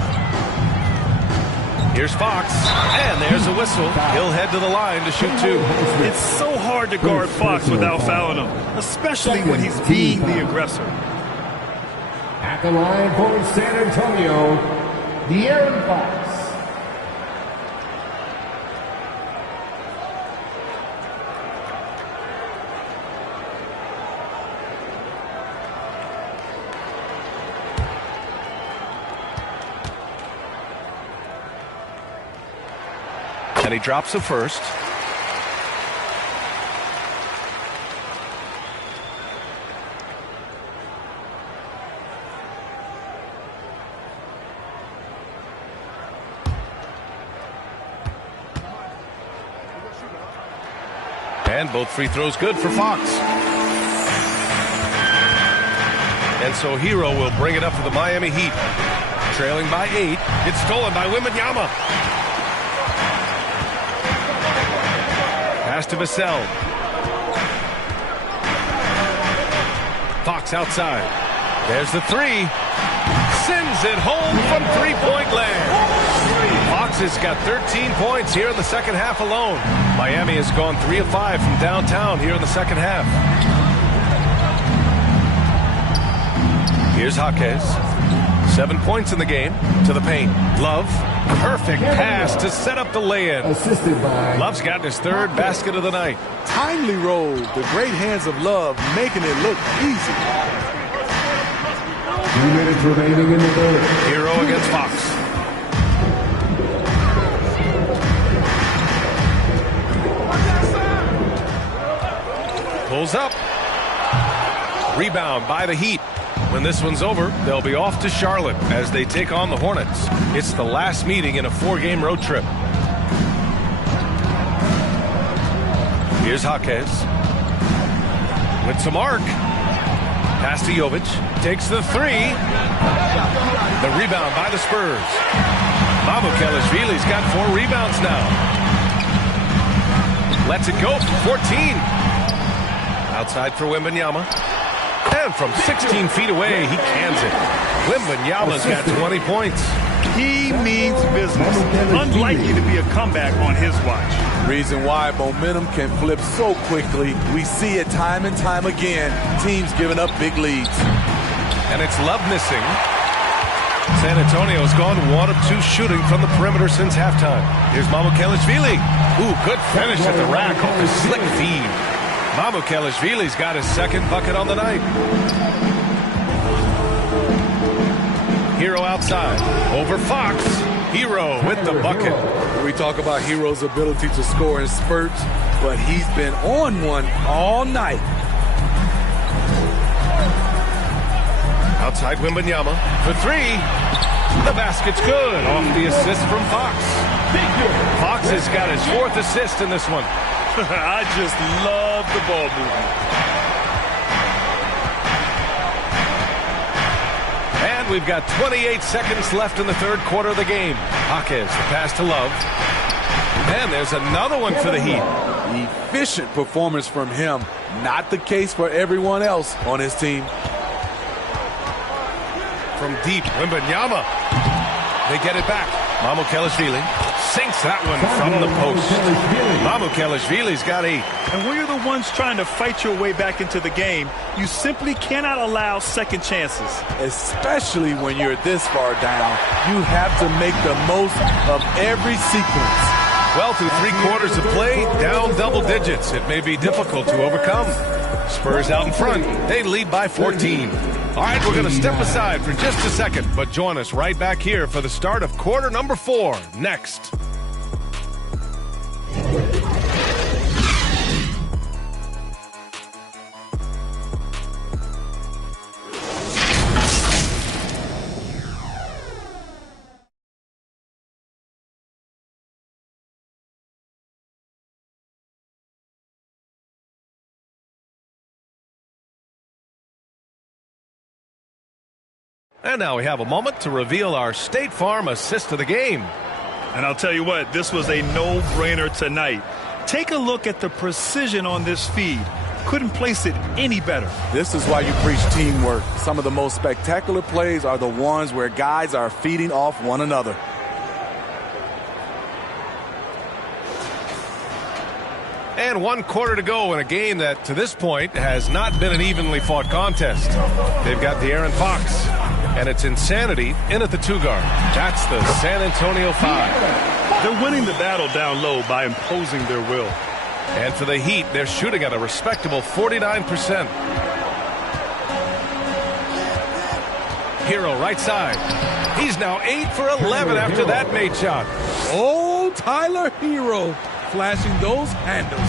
Here's Fox. And there's a whistle. He'll head to the line to shoot 2. It's so hard to guard Fox without fouling him, especially when he's being the aggressor. At the line for San Antonio, De'Aaron Fox. And he drops the first. And both free throws good for Fox. And so Hero will bring it up for the Miami Heat. Trailing by 8. It's stolen by Wembanyama. Pass to Vassell. Fox outside. There's the 3. Sends it home from three-point land. Fox has got 13 points here in the second half alone. Miami has gone 3 of 5 from downtown here in the second half. Here's Jaquez. 7 points in the game. To the paint. Love. Perfect pass to set up the lay-in. Love's gotten his 3rd basket of the night. Timely roll. The great hands of Love making it look easy. 2 minutes remaining in the third. Hero against Fox. Pulls up. Rebound by the Heat. When this one's over, they'll be off to Charlotte as they take on the Hornets. It's the last meeting in a 4-game road trip. Here's Jaquez. With some arc. Pass to Jovic. Takes the 3. The rebound by the Spurs. Mamukelashvili's got 4 rebounds now. Lets it go for 14. Outside for Wembanyama. And from 16 feet away, he cans it. Wembanyama's got 20 points. He means business. Unlikely to be a comeback on his watch. Reason why momentum can flip so quickly. We see it time and time again. Teams giving up big leads. And it's Love missing. San Antonio's gone 1 of 2 shooting from the perimeter since halftime. Here's Mamukelashvili. Ooh, good finish at the rack off his slick feed. Mamukelashvili's got his 2nd bucket on the night. Hero outside. Over Fox. Hero with the bucket. We talk about Hero's ability to score in spurts, but he's been on one all night. Outside Wembanyama for 3. The basket's good. Off the assist from Fox. Fox has got his 4th assist in this one. I just love the ball movement. And we've got 28 seconds left in the 3rd quarter of the game. Jaquez, the pass to Love. And there's another one for the Heat. Efficient performance from him. Not the case for everyone else on his team. From deep, Wembanyama. They get it back. Mamukelashvili sinks that one from the post. Mamukelashvili's got 8. And when you're the ones trying to fight your way back into the game, you simply cannot allow second chances. Especially when you're this far down, you have to make the most of every sequence. Well, through 3 quarters of play, down double digits. It may be difficult to overcome. Spurs out in front. They lead by 14. All right, we're going to step aside for just a second, but join us right back here for the start of quarter number 4 next. And now we have a moment to reveal our State Farm assist of the game. And I'll tell you what, this was a no-brainer tonight. Take a look at the precision on this feed. Couldn't place it any better. This is why you preach teamwork. Some of the most spectacular plays are the ones where guys are feeding off one another. And 1 quarter to go in a game that, to this point, has not been an evenly fought contest. They've got De'Aaron Fox. And it's Insanity in at the 2 guard. That's the San Antonio 5. They're winning the battle down low by imposing their will. And for the Heat, they're shooting at a respectable 49%. Hero right side. He's now 8 for 11 after that made shot. Oh, Tyler Hero flashing those handles.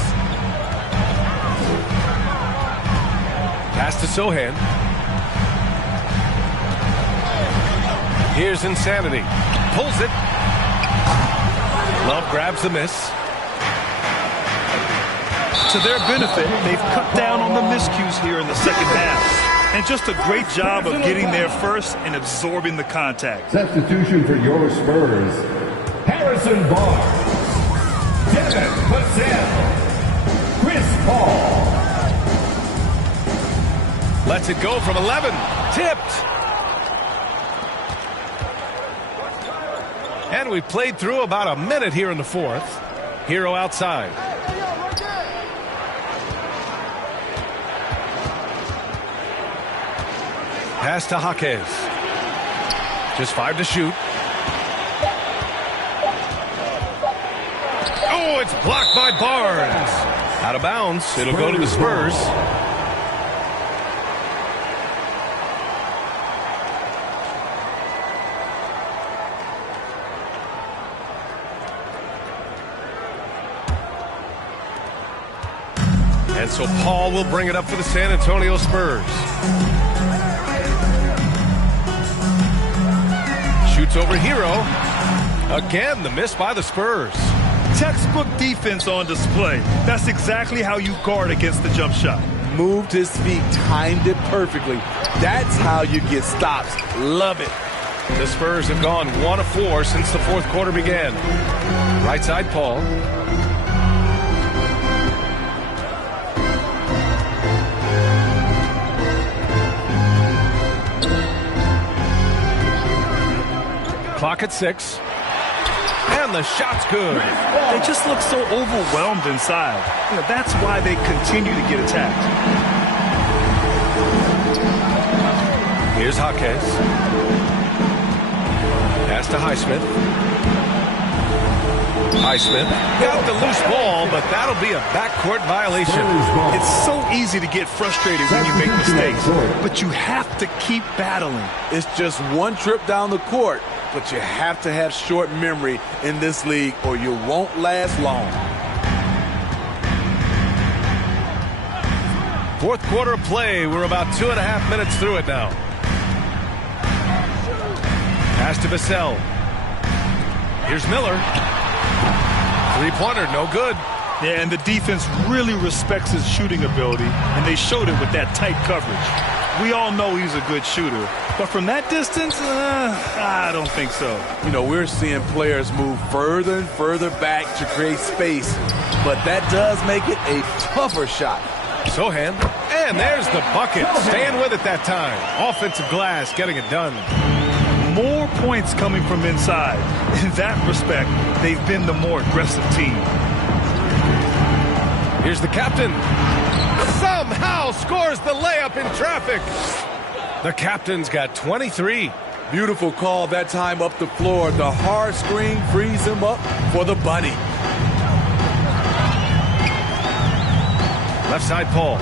Pass to Sohan. Here's Insanity. Pulls it. Love grabs the miss. To their benefit, they've cut down on the miscues here in the second half. And just a great job of getting there first and absorbing the contact. Substitution for your Spurs, Harrison Barnes, Devin Vassell, Chris Paul. Lets it go from 11. Tipped. And we played through about a minute here in the fourth. Hero outside. Pass to Jaquez. Just 5 to shoot. Oh, it's blocked by Barnes. Out of bounds. It'll go to the Spurs. And so Paul will bring it up for the San Antonio Spurs. Shoots over Hero. Again, the miss by the Spurs. Textbook defense on display. That's exactly how you guard against the jump shot. Moved his feet, timed it perfectly. That's how you get stops. Love it. The Spurs have gone 1 of 4 since the fourth quarter began. Right side, Paul. Clock at 6. And the shot's good. They just look so overwhelmed inside. That's why they continue to get attacked. Here's Jaquez. Pass to Highsmith. Highsmith got the loose ball, but that'll be a backcourt violation. It's so easy to get frustrated when you make mistakes, but you have to keep battling. It's just one trip down the court, but you have to have short memory in this league or you won't last long. Fourth quarter of play. We're about 2.5 minutes through it now. Pass to Vassell. Here's Miller. Three-pointer, no good. Yeah, and the defense really respects his shooting ability, and they showed it with that tight coverage. We all know he's a good shooter, but from that distance, I don't think so. We're seeing players move further and further back to create space, but that does make it a tougher shot. Sohan, and there's the bucket. Staying with it that time. Offensive glass, getting it done. More points coming from inside. In that respect, they've been the more aggressive team. Here's the captain. Somehow scores the layup in traffic. The captain's got 23. Beautiful call that time up the floor. The hard screen frees him up for the bunny. Left side, Paul.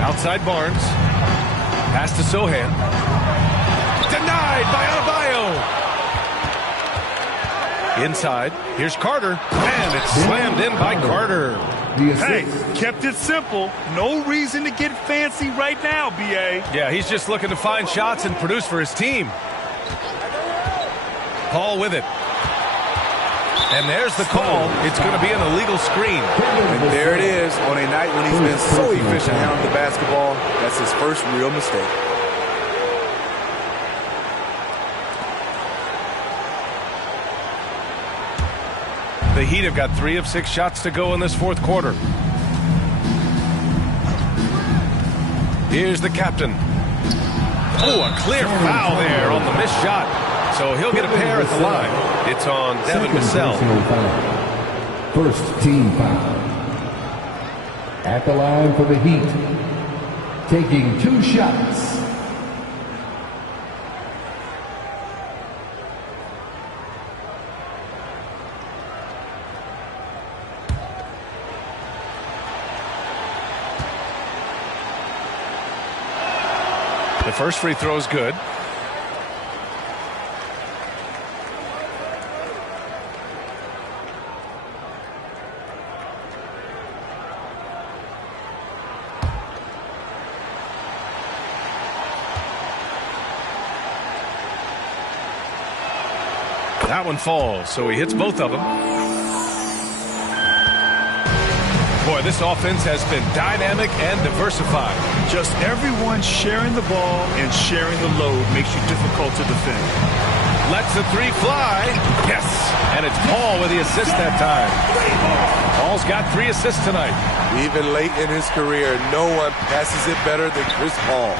Outside, Barnes. Pass to Sohan. Denied by Adebayo. Inside. Here's Carter. And it's slammed in by Carter. Hey, kept it simple. No reason to get fancy right now, B.A. Yeah, he's just looking to find shots and produce for his team. Paul with it. And there's the call. It's going to be an illegal screen. And there it is on a night when he's been so efficient handling the basketball. That's his first real mistake. The Heat have got 3 of 6 shots to go in this fourth quarter. Here's the captain. Oh, a clear foul there on the missed shot. So he'll get a pair at the line. It's on Devin Vassell. First team foul. At the line for the Heat. Taking 2 shots. The first free throw is good. That one falls, so he hits both of them. Boy, Boy, this offense has been dynamic and diversified. Just everyone sharing the ball and sharing the load makes you difficult to defend. Lets the three fly. Yes. And it's Paul with the assist that time. Paul's got 3 assists tonight. Even late in his career, no one passes it better than Chris Paul.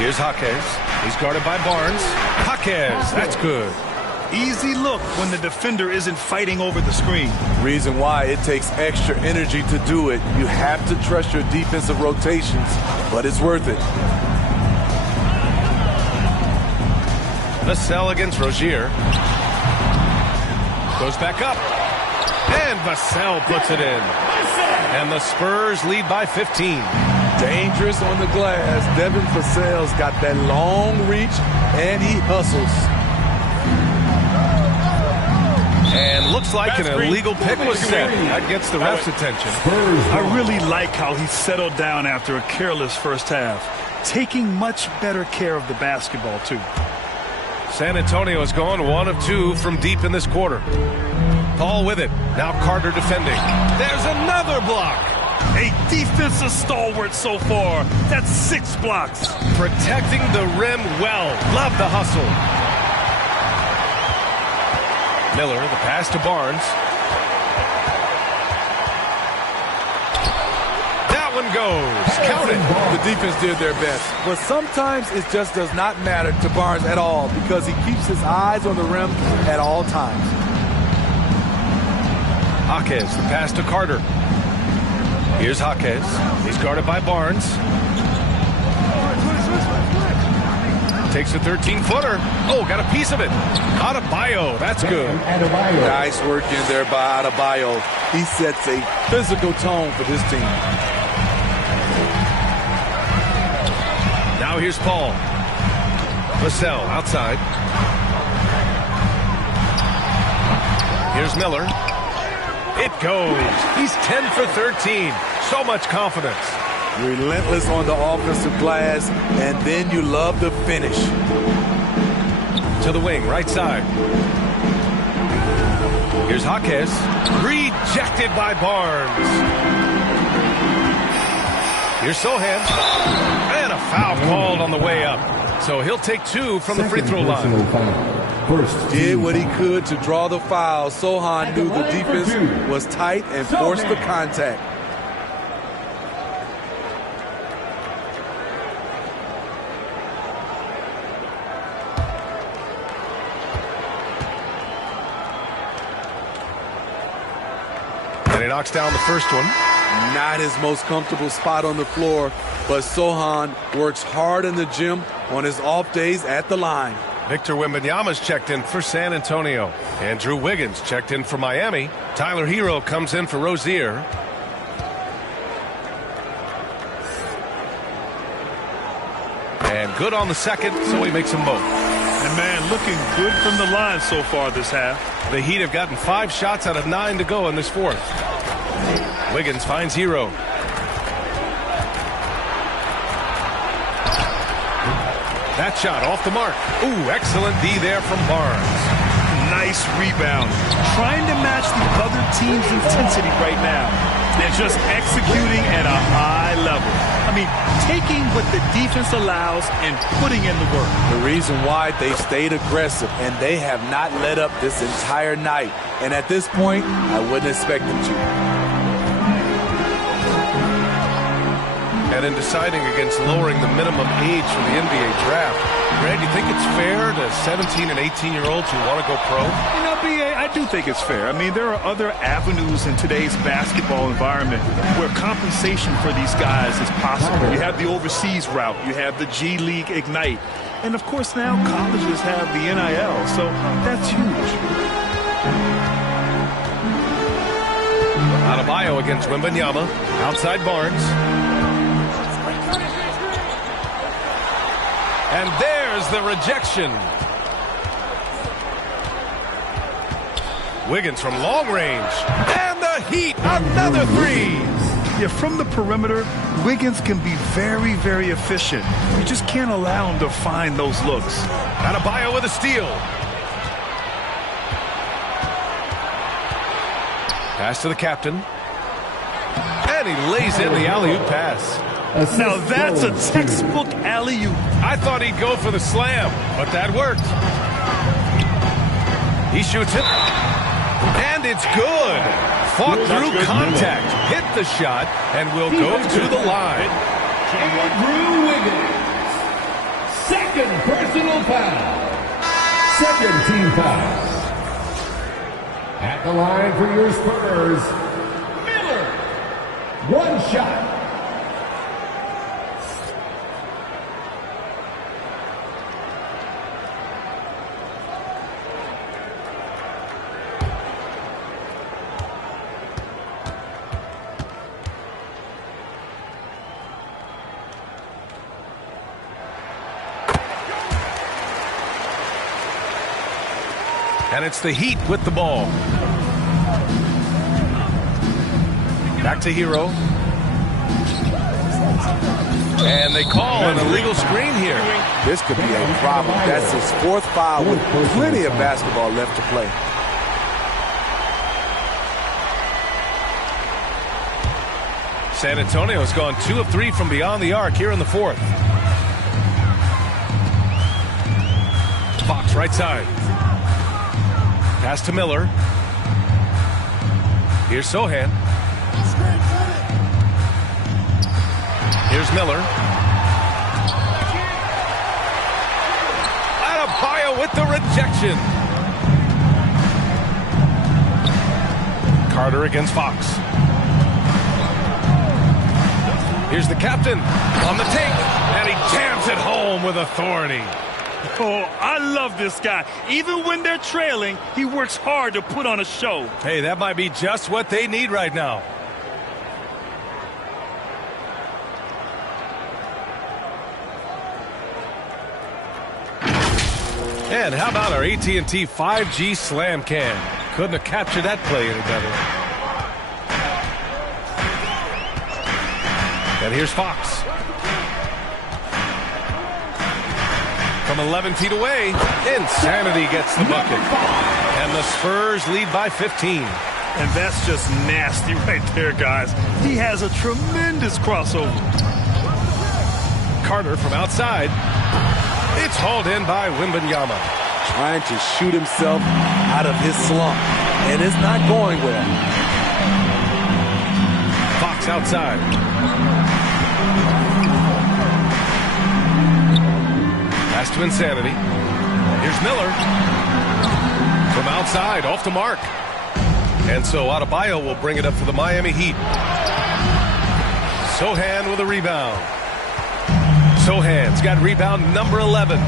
Here's Jaquez. He's guarded by Barnes. Jaquez, that's good. Easy look when the defender isn't fighting over the screen. Reason why it takes extra energy to do it. You have to trust your defensive rotations, but it's worth it. Vassell against Rozier. Goes back up. And Vassell puts it in. And the Spurs lead by 15. Dangerous on the glass. Devin Vassell's got that long reach, and he hustles. And looks like an illegal pick was set. That gets the ref's attention. I really like how he settled down after a careless first half, taking much better care of the basketball, too. San Antonio has gone 1 of 2 from deep in this quarter. Paul with it. Now Carter defending. There's another block. A defensive stalwart so far. That's 6 blocks. Protecting the rim well. Love the hustle. Miller, the pass to Barnes. That one goes. Count it. The defense did their best. But sometimes it just does not matter to Barnes at all because he keeps his eyes on the rim at all times. Jaquez, the pass to Carter. Here's Jaquez. He's guarded by Barnes. Takes a 13-footer. Oh, got a piece of it. Adebayo, that's good. Nice work in there by Adebayo. He sets a physical tone for this team. Now here's Paul. Vassell outside. Here's Miller. It goes. He's 10 for 13. So much confidence. Relentless on the offensive glass, and then you love the finish. To the wing, right side. Here's Jaquez. Rejected by Barnes. Here's Sohan. And a foul called on the way up. So he'll take 2 from the free throw line. Did what he could to draw the foul. Sohan knew the defense was tight and forced the contact. And he knocks down the first one. Not his most comfortable spot on the floor, but Sohan works hard in the gym on his off days at the line. Victor Wembanyama's checked in for San Antonio. Andrew Wiggins checked in for Miami. Tyler Hero comes in for Rozier. And good on the second, so he makes them both. And, man, looking good from the line so far this half. The Heat have gotten 5 shots out of 9 to go in this fourth. Wiggins finds Hero. That shot off the mark. Ooh, excellent D there from Barnes. Nice rebound. Trying to match the other team's intensity right now. And just executing at a high level. I mean, taking what the defense allows and putting in the work. The reason why they've stayed aggressive and they have not let up this entire night. And at this point, I wouldn't expect them to. And in deciding against lowering the minimum age for the NBA draft, Brad, you think it's fair to 17 and 18-year-olds who want to go pro? You know, B.A., I do think it's fair. I mean, there are other avenues in today's basketball environment where compensation for these guys is possible. You have the overseas route. You have the G League Ignite. And, of course, now colleges have the NIL. So that's huge. Adebayo against Wembanyama. Outside Barnes. And there's the rejection. Wiggins from long range. And the Heat, another 3. Yeah, from the perimeter, Wiggins can be very, very efficient. You just can't allow him to find those looks. Adebayo with a steal. Pass to the captain. And he lays in the alley-oop pass. Now that's a textbook alley-oop. I thought he'd go for the slam, but that worked. He shoots it. And it's good. Fought through contact. Hit the shot and will go to the line. Andrew Wiggins. Second personal foul. Second team foul. At the line for your Spurs, Miller. One shot. And it's the Heat with the ball. Back to Hero. And they call an illegal screen here. This could be a problem. That's his fourth foul with plenty of basketball left to play. San Antonio's gone 2 of 3 from beyond the arc here in the fourth. Fox right side. Pass to Miller. Here's Sohan. Here's Miller. Adebayo with the rejection. Carter against Fox. Here's the captain on the take, and he jams it home with authority. Oh, I love this guy. Even when they're trailing, he works hard to put on a show. Hey, that might be just what they need right now. And how about our AT&T 5G Slam Can? Couldn't have captured that play any better. And here's Fox. From 11 feet away, Insanity gets the bucket. And the Spurs lead by 15. And that's just nasty right there, guys. He has a tremendous crossover. Carter from outside. It's hauled in by Wembanyama. Trying to shoot himself out of his slump. And it's not going well. Fox outside. Pass to Insanity. Here's Miller. From outside, off the mark. And so Adebayo will bring it up for the Miami Heat. Sohan with a rebound. Sohan's got rebound number 11.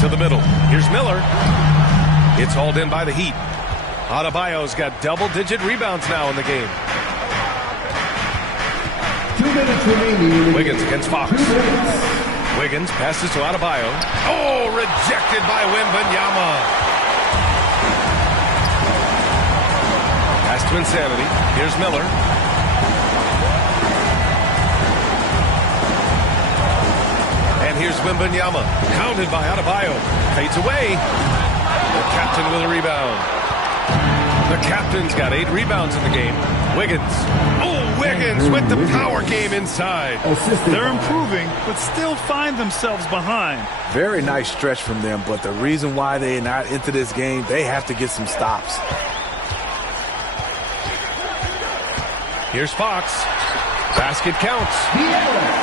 To the middle. Here's Miller. It's hauled in by the Heat. Adebayo's got double-digit rebounds now in the game. 2 minutes remaining. Wiggins against Fox. Wiggins passes to Adebayo. Oh, rejected by Wembanyama. Pass to Insanity. Here's Miller. And here's Wembanyama. Counted by Adebayo. Fades away. The captain with a rebound. The captain's got 8 rebounds in the game. Wiggins. Oh, Wiggins with the power game inside. They're improving, but still find themselves behind. Very nice stretch from them, but the reason why they're not into this game, they have to get some stops. Here's Fox. Basket counts.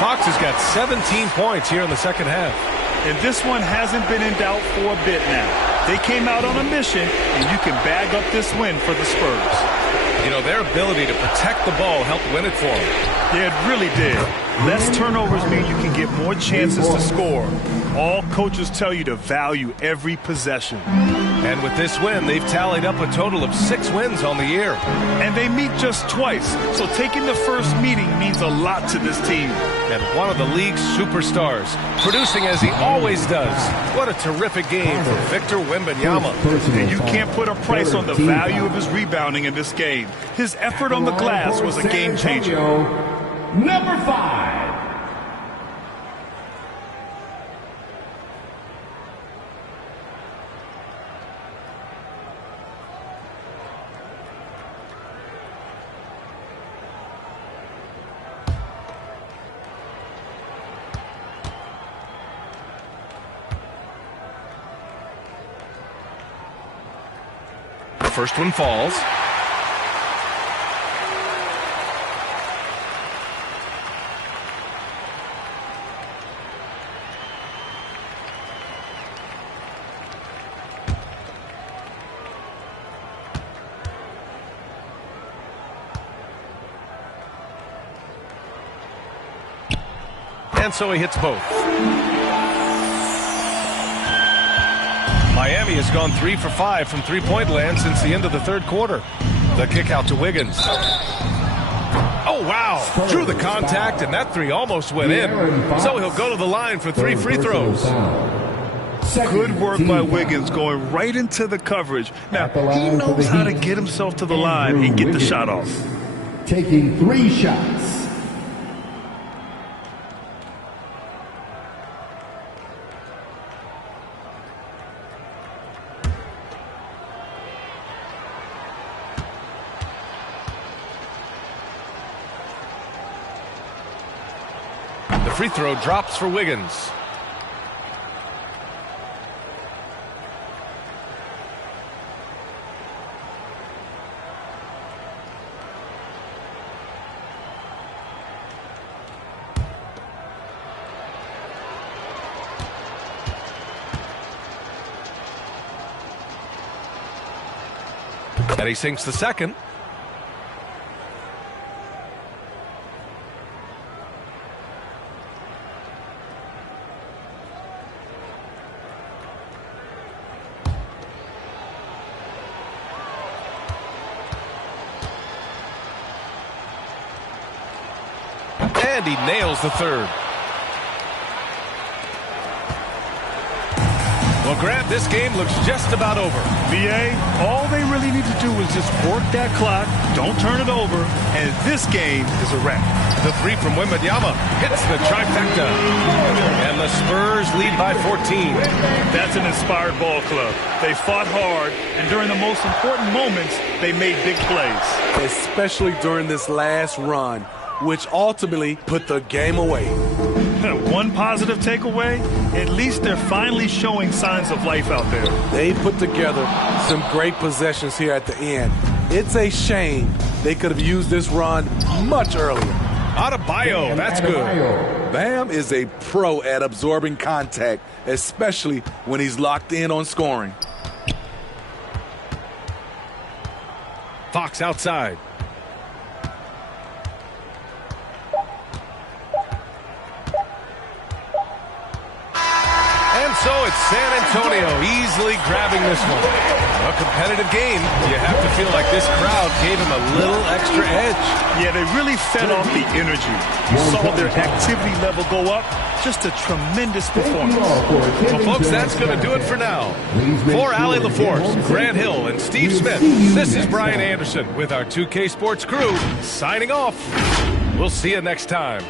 Fox has got 17 points here in the second half. And this one hasn't been in doubt for a bit now. They came out on a mission, and you can bag up this win for the Spurs. You know, their ability to protect the ball helped win it for them. Yeah, it really did. Less turnovers mean you can get more chances to score. All coaches tell you to value every possession. And with this win, they've tallied up a total of 6 wins on the year. And they meet just twice, so taking the first meeting means a lot to this team. And one of the league's superstars, producing as he always does. What a terrific game for Victor Wembanyama. And you can't put a price on the value of his rebounding in this game. His effort on the glass was a game changer. Number 5. first one falls. And so he hits both. Miami has gone 3 for 5 from three-point land since the end of the third quarter. The kick out to Wiggins. Oh, wow. Drew the contact, and that three almost went in. So he'll go to the line for 3 free throws. Good work by Wiggins going right into the coverage. Now, he knows how to get himself to the line and get the shot off. Taking 3 shots. The free throw drops for Wiggins. And he sinks the second. And he nails the third. Well, Grant, this game looks just about over. VA, all they really need to do is just work that clock, don't turn it over, and this game is a wrap. The three from Wembanyama hits the trifecta. And the Spurs lead by 14. That's an inspired ball club. They fought hard, and during the most important moments, they made big plays. Especially during this last run, which ultimately put the game away. One positive takeaway, at least they're finally showing signs of life out there. They put together some great possessions here at the end. It's a shame they could have used this run much earlier. Adebayo, that's good. Bam is a pro at absorbing contact, especially when he's locked in on scoring. Fox outside. And so it's San Antonio easily grabbing this one. A competitive game. You have to feel like this crowd gave him a little extra edge. Yeah, they really fed off the energy. You saw their activity level go up. Just a tremendous performance. Well, folks, that's going to do it for now. For Allie LaForce, Grant Hill, and Steve Smith, this is Brian Anderson with our 2K Sports crew signing off. We'll see you next time.